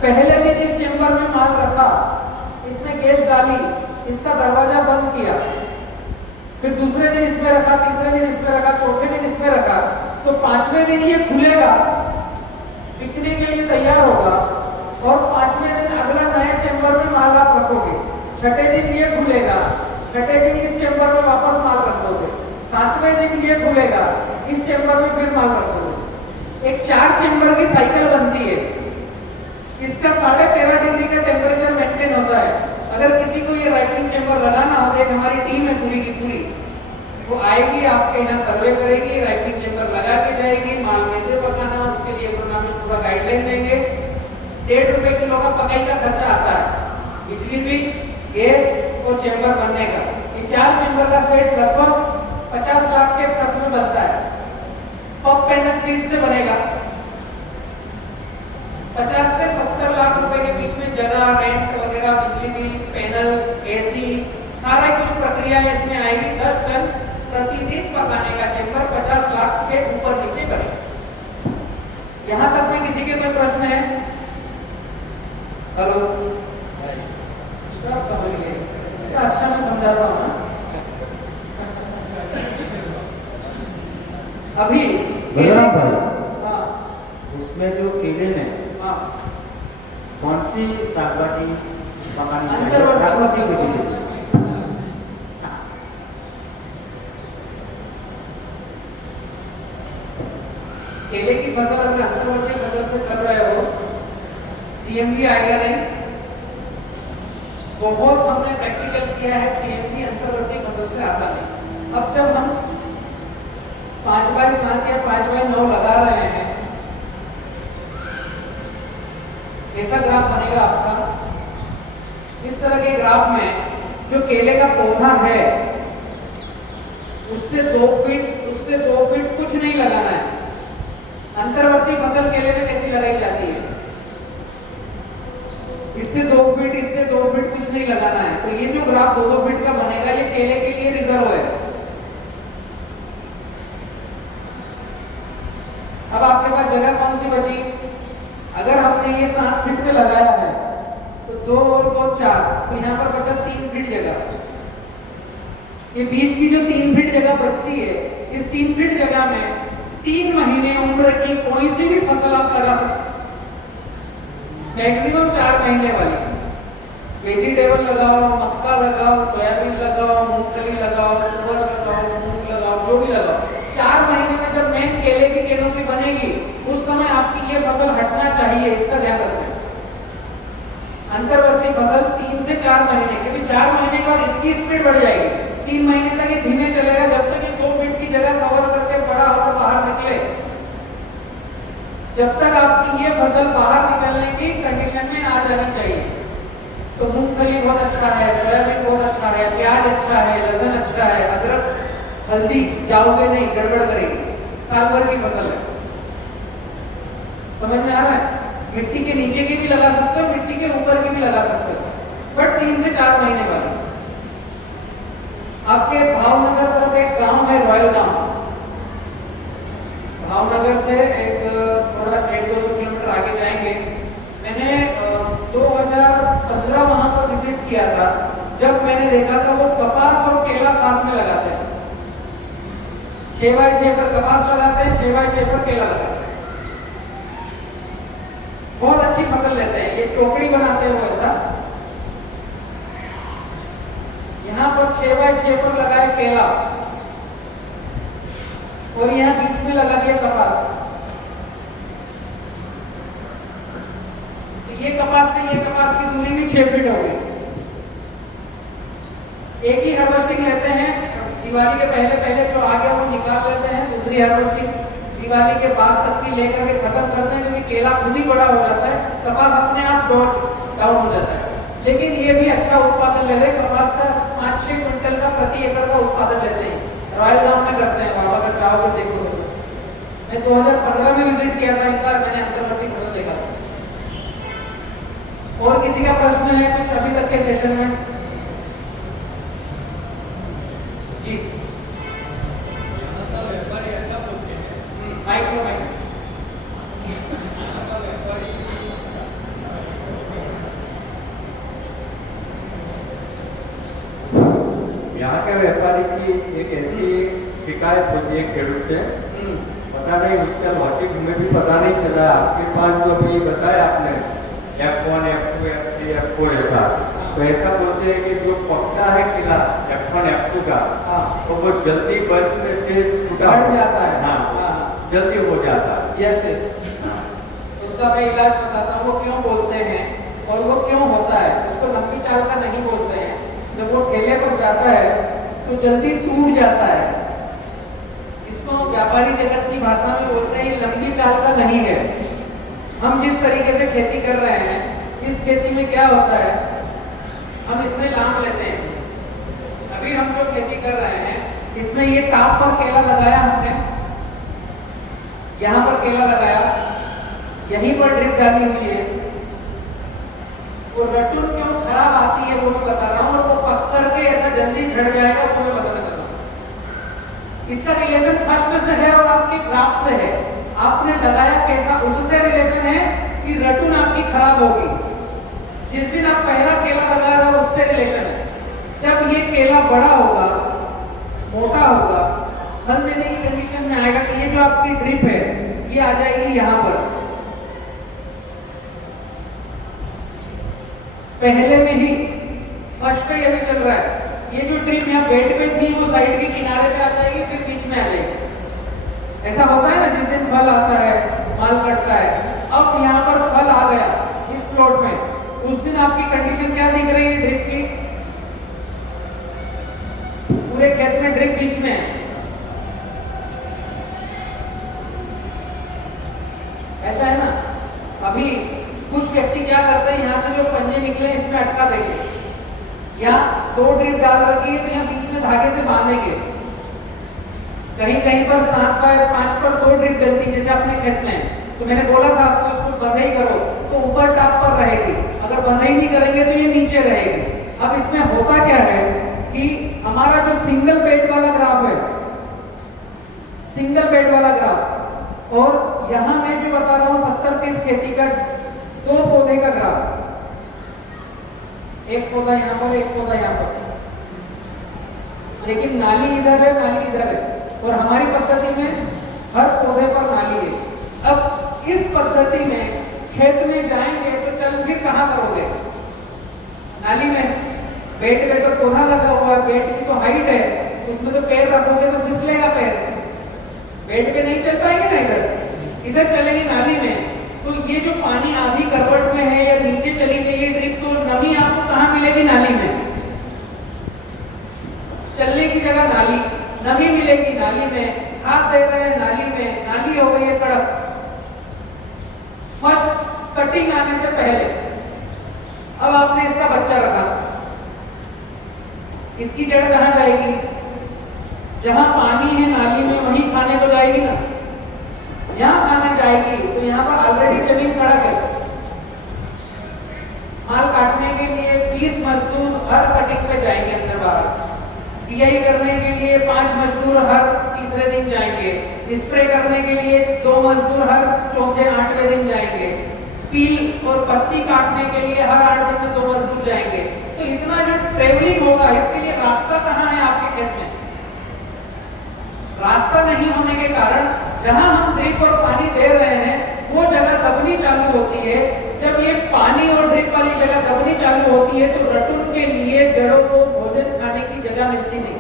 पहले दिन इस चेंबर में माल रखा, इसमें गैस डाली, इसका दरवाजा बंद किया, फिर दूसरे दिन इसमें रखा, तीसरे दिन इसमें रखा, चौथे दिन इसमें रखा, तो 5वें दिन ये खुलेगा, बिकने के लिए तैयार होगा और 5वें दिन अगला नए चेंबर में माल आप रखोगे। छठे दिन ये खुलेगा, छठे दिन इस चेंबर में वापस माल रख दोगे। 7वें दिन ये खुलेगा, इस चेम्बर में फिर माल रख दो। एक 4 चेम्बर की साइकिल बनती है, इसका 13.5 डिग्री का टेम्परेचर मेंटेन होता है। अगर किसी को ये राइटिंग चेम्बर लगाना हो, एक हमारी टीम है पूरी की पूरी, वो आएगी आपके यहाँ सर्वे करेगी, राइटिंग चेम्बर लगा के जाएगी, माल कैसे पकाना उसके लिए इकोनॉमिस्ट पूरा गाइडलाइन देंगे। 1.5 रुपए किलो का पकाई का खर्चा आता है, बिजली भी, गैस और चेम्बर बनने का। ये 4 चेम्बर का सेट लगभग 50 लाख के प्लस में बनता है। पब पैनल सीट से बनेगा, 50 से 70 लाख रुपए के बीच में जगह, रेंट वगैरह, बिजली बिल, पैनल, एसी, सारा कुछ प्रक्रिया इसमें आएगी। 10 टन प्रतिदिन पकाने का चेम्बर 50 लाख के ऊपर नीचे करेगा। यहाँ तक में किसी के कोई प्रश्न है? हेलो, सब समझ गए? अच्छा मैं समझाता हूँ ना। अभी बलराम भाई, हाँ उसमें जो केले में हाँ कौन सी शाकभाजी पकानी चाहिए? अंतर्वर्ती शाकभाजी के लिए केले की फसल अगर अंतर्वर्ती फसल से कर रहे हो, सीएमवी आएगा नहीं। बहुत हमने प्रैक्टिकल किया है, सीएमवी अंतर्वर्ती फसल से आता नहीं। अब जब हम 5x7 या 5x9 लगा रहे हैं, ऐसा ग्राफ बनेगा आपका। इस तरह के ग्राफ में जो केले का पौधा है उससे 2 फीट कुछ नहीं लगाना है। अंतर्वर्ती फसल केले में कैसी लगाई जाती है? इससे 2 फीट कुछ नहीं लगाना है। तो ये जो ग्राफ 2-2 फीट का बनेगा, ये केले के लिए रिजर्व है। अब आपके पास जगह कौन सी बची? अगर हमने ये 7 फीट से लगाया है तो 2 और 2 4, तो यहाँ पर बचा 3 फीट जगह। ये बीच की जो 3 फीट जगह बचती है, इस 3 फीट जगह में 3 महीने उम्र की कोई सी भी फसल आप लगा सकते, मैक्सिमम 4 महीने वाली। वेजिटेबल लगाओ, मक्का लगाओ, सोयाबीन लगाओ, मूंगफली लगाओ, तुअर लगाओ, मूंग लगाओ, जो भी लगाओ। 4 महीने में जब मेन केले की कैनोपी बनेगी, उस समय आपकी ये फसल हटना चाहिए, इसका ध्यान रखें। अंतर्वर्ती फसल 3 से 4 महीने, क्योंकि 4 महीने के बाद इसकी स्पीड बढ़ जाएगी। 3 महीने तक ये धीमे चलेगा, जब तक ये 2 फीट की जगह कवर करके बड़ा होकर बाहर निकले। जब तक आपकी ये फसल बाहर निकलने की कंडीशन में आ जानी चाहिए। तो मूंगफली बहुत अच्छा है, सोयाबीन बहुत अच्छा है, प्याज अच्छा है, लहसुन अच्छा है, अदरक, हल्दी जाओगे नहीं, गड़बड़ करेगी। साल भर की फसल है, समझ में आ रहा है? मिट्टी के नीचे की भी लगा सकते हो, मिट्टी के ऊपर की भी लगा सकते हो, बट 3 से 4 महीने बाद। आपके भावनगर तरफ एक गांव है, रॉयल गांव। भावनगर से एक थोड़ा 150-200 किलोमीटर आगे जाएंगे। मैंने 2015 वहां पर विजिट किया था। जब मैंने देखा था वो कपास और केला साथ में लगाते हैं। 6x6 पर कपास लगाते हैं, 6x6 पर केला लगाते हैं। बहुत अच्छी फसल लेते हैं। ये टोकरी बनाते हैं वो ऐसा। यहाँ पर 6x6 पर लगाए केला और यहाँ बीच में लगा दिया कपास। तो ये कपास से ये कपास की दूरी भी 6 फीट होगी। एक ही हार्वेस्टिंग लेते हैं, दिवाली के पहले जो आ गया वो निकाल लेते हैं। दूसरी हार्वेस्टिंग दिवाली के बाद तक की लेकर के खत्म करते हैं, क्योंकि केला खुद ही बड़ा हो जाता है, कपास अपने आप डाउन हो जाता है। लेकिन ये भी अच्छा उत्पादन ले रहे, कपास का 5-6 क्विंटल का प्रति एकड़ का उत्पादन लेते हैं। रॉयल गांव में करते हैं, वहां अगर जाओगे देखो। मैं 2015 में विजिट किया था, इनका मैंने अंतर्वर्ती फसल देखा था। और किसी का प्रश्न है कुछ अभी तक के सेशन में? जी माइक्रो यहाँ के व्यापारी की एक ऐसी शिकायत होती है खेडूत से, पता नहीं उसका लॉजिक हमें भी पता नहीं चला। आपके पास जो अभी बताया आपने F1, F2, F3, F4 ऐसा, तो ऐसा बोलते हैं कि जो पक्का है किला F1 F2 का, हाँ। तो वो जल्दी बर्फ में से टूटा बढ़ जाता है। हाँ, हाँ। जल्दी हो जाता है। यस उसका मैं इलाज बताता हूँ, वो क्यों बोलते हैं और वो क्यों होता है। उसको लंबी चाल का नहीं बोलते हैं, जब वो ठेले पर जाता है तो जल्दी टूट जाता है। इसको व्यापारी जगत की भाषा में बोलते हैं ये लंबी चाल का नहीं है। हम जिस तरीके से खेती कर रहे हैं, इस खेती में क्या होता है, हम इसमें लाभ लेते हैं। अभी हम जो खेती कर रहे हैं इसमें ये टाप पर केला लगाया हमने, यहाँ पर केला लगाया, यहीं पर ड्रिप डाली हुई है। वो रटुन क्यों खराब आती है वो मैं बता रहा हूँ, और वो पत्थर के ऐसा जल्दी झड़ जाएगा वो मैं बताना चाहता हूँ। इसका रिलेशन फर्स्ट से है और आपके ग्राफ से है। आपने लगाया कैसा, उससे रिलेशन है कि रटुन आपकी खराब होगी। जिस दिन आप पहला केला लगा रहे हो उससे रिलेशन है। जब ये केला बड़ा होगा, मोटा होगा, फल देने की कंडीशन में आएगा कि ये जो आपकी ड्रिप है ये आ जाएगी यहाँ पर पहले में ही। फर्स्ट पे ये भी चल रहा है, ये जो ड्रिप यहाँ बेड पे थी वो साइड के किनारे पे आ जाएगी, फिर बीच में आ जाएगी। ऐसा होता है ना, जिस दिन फल आता है, माल कटता है, अब यहाँ पर फल आ गया इस प्लॉट में, उस दिन आपकी कंडीशन क्या दिख रही है ड्रिप की, पूरे खेत में ड्रिप बीच में है। ऐसा है ना। अभी कुछ व्यक्ति क्या करते हैं, यहाँ से जो पंजे निकले इसमें अटका देंगे, या 2 ड्रिप डाल रखी है तो यहाँ बीच में धागे से बांधेंगे। कहीं कहीं पर 7 पर 5 पर 2 ड्रिप डलती है, जैसे अपने खेत में। तो मैंने बोला था आपको इसको बंधाई करो तो ऊपर टॉप पर रहेगी, अगर बंधाई नहीं करेंगे तो ये नीचे रहेगी। अब इसमें होता क्या है कि हमारा जो सिंगल बेड वाला ग्राफ है, सिंगल बेड वाला ग्राफ, और यहाँ मैं जो बता रहा हूँ 70-30 खेती का 2 पौधे का ग्राफ, एक पौधा यहाँ पर, एक पौधा यहाँ पर, लेकिन नाली इधर है, नाली इधर है, और हमारी पद्धति में हर पौधे पर नाली है। अब इस पद्धति में खेत में जाएंगे तो चल फिर कहाँ करोगे, नाली में। बेड पे तो पौधा लगा हुआ है, बेड की तो हाइट है, उसमें तो पैर रखोगे तो फिसलेगा पैर, बेड पे नहीं चल पाएंगे ना, इधर चलेंगे नाली में। तो ये जो पानी आधी करवट में है या नीचे चली गई है ड्रिप, तो नमी आपको कहाँ मिलेगी, नाली में। चलने की जगह नाली, नमी मिलेगी नाली में, खाद दे रहे हैं नाली में, नाली हो गई है कड़क। फर्स्ट कटिंग आने से पहले अब आपने इसका बच्चा रखा, इसकी जड़ कहाँ जाएगी, जहां पानी है नाली में वहीं खाने को जाएगी ना, यहाँ खाने जाएगी। तो यहाँ पर ऑलरेडी जमीन कड़क है। माल काटने के लिए 20 मजदूर हर कटिंग पे जाएंगे अंदर बाहर, पियाई करने के लिए 5 मजदूर हर तीसरे दिन जाएंगे, स्प्रे करने के लिए 2 मजदूर हर चौथे 8वें दिन जाएंगे, पील और पत्ती काटने के लिए हर 8 दिन में 2 मजदूर जाएंगे। तो इतना जो ट्रेवलिंग होगा, इसके लिए रास्ता कहाँ है आपके खेत में, रास्ता नहीं होने के कारण जहां हम ड्रिप और पानी दे रहे हैं वो जगह दबनी चालू होती है। जब ये पानी और ड्रिप वाली जगह दबनी चालू होती है तो रटुन के लिए जड़ों को भोजन खाने की जगह मिलती नहीं।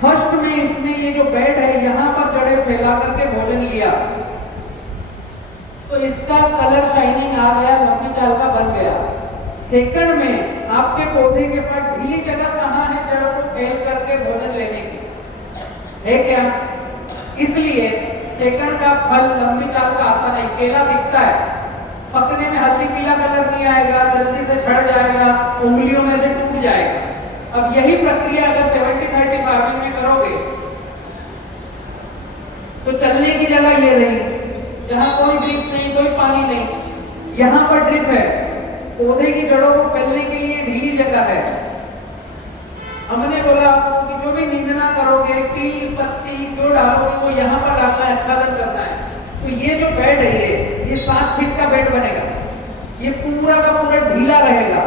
फर्स्ट में इसने ये जो बेड है यहाँ पर जड़ें फैला करके भोजन लिया, तो इसका कलर शाइनिंग आ गया, लंबी चाल का बन गया। सेकंड में आपके पौधे के पास ढीली जगह कहाँ है जड़ों को फैल करके भोजन लेने की, है क्या? इसलिए सेकंड का फल लंबी चाल का आता नहीं। केला दिखता है, पकने में हल्दी पीला कलर नहीं आएगा, जल्दी से झड़ जाएगा, उंगलियों में से टूट जाएगा। अब यही प्रक्रिया अगर 70-30 फार्मिंग में करोगे तो चलने की जगह ये रही, जहां कोई ड्रिप नहीं, कोई पानी नहीं, यहाँ पर ड्रिप है, पौधे की जड़ों को फैलने के लिए ढीली जगह है। हमने बोला आपको कि जो भी निंदना करोगे, कील पत्ती जो डालोगे वो यहाँ पर डालना है, आच्छादन करना है। तो ये जो बेड है ये 7 फीट का बेड बनेगा, ये पूरा का पूरा ढीला रहेगा।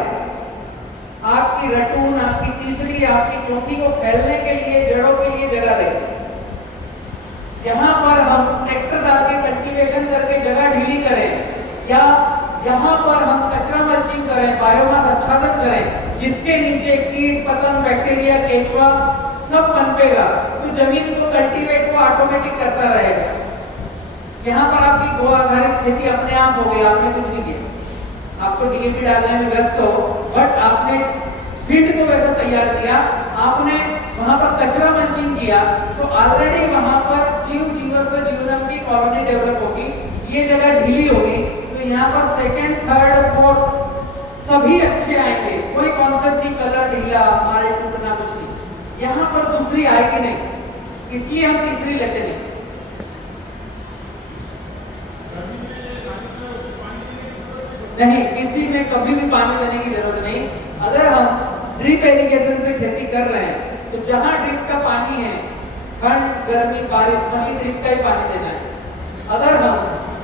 आपकी रटून, आपकी तीसरी, आपकी चौथी को फैलने के लिए, जड़ों के लिए जगह देगी। यहाँ पर हम ट्रैक्टर डाल के कल्टीवेशन करके जगह ढीली करें या यहाँ पर हम कचरा मल्चिंग करें, बायोमास आच्छादन करें, जिसके नीचे कीट पतंग बैक्टीरिया केचुआ सब पनपेगा, तो जमीन को कल्टीवेट को ऑटोमेटिक करता रहेगा। यहाँ पर आपकी गो आधारित खेती अपने आप हो गई, आपने कुछ नहीं किया, आपको डीएपी डालने में व्यस्त हो, बट आपने फीड को वैसा तैयार किया, आपने वहां पर कचरा मल्चिंग किया, तो ऑलरेडी वहां पर जीवस्व जीवनम की कॉलोनी डेवलप होगी, ये जगह ढीली होगी, तो यहाँ पर सेकंड थर्ड फोर्थ सभी अच्छे आएंगे, कोई कॉन्सेप्ट नहीं कलर ढीला माल टूटना कुछ नहीं, यहाँ पर दूसरी आएगी नहीं, इसलिए हम तीसरी लेते नहीं। नहीं, किसी में कभी भी पानी देने की जरूरत नहीं। अगर हम ड्रिप इरिगेशन से खेती कर रहे हैं तो जहां ड्रिप का पानी है, ठंड गर्मी बारिश वहीं ड्रिप का ही पानी देना है। अगर हम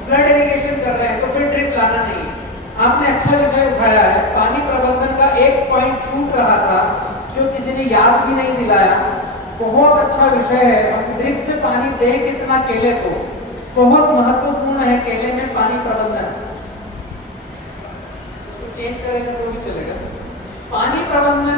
फ्लड इरिगेशन कर रहे हैं तो फिर ड्रिप लाना नहीं है। आपने अच्छा विषय उठाया है, पानी प्रबंधन का एक पॉइंट छूट रहा था जो किसी ने याद भी नहीं दिलाया, बहुत अच्छा विषय है। हम ड्रिप से पानी दें कितना केले को, बहुत महत्वपूर्ण है केले में पानी प्रबंधन। चेंज करेंगे तो भी चलेगा। पानी प्रबंधन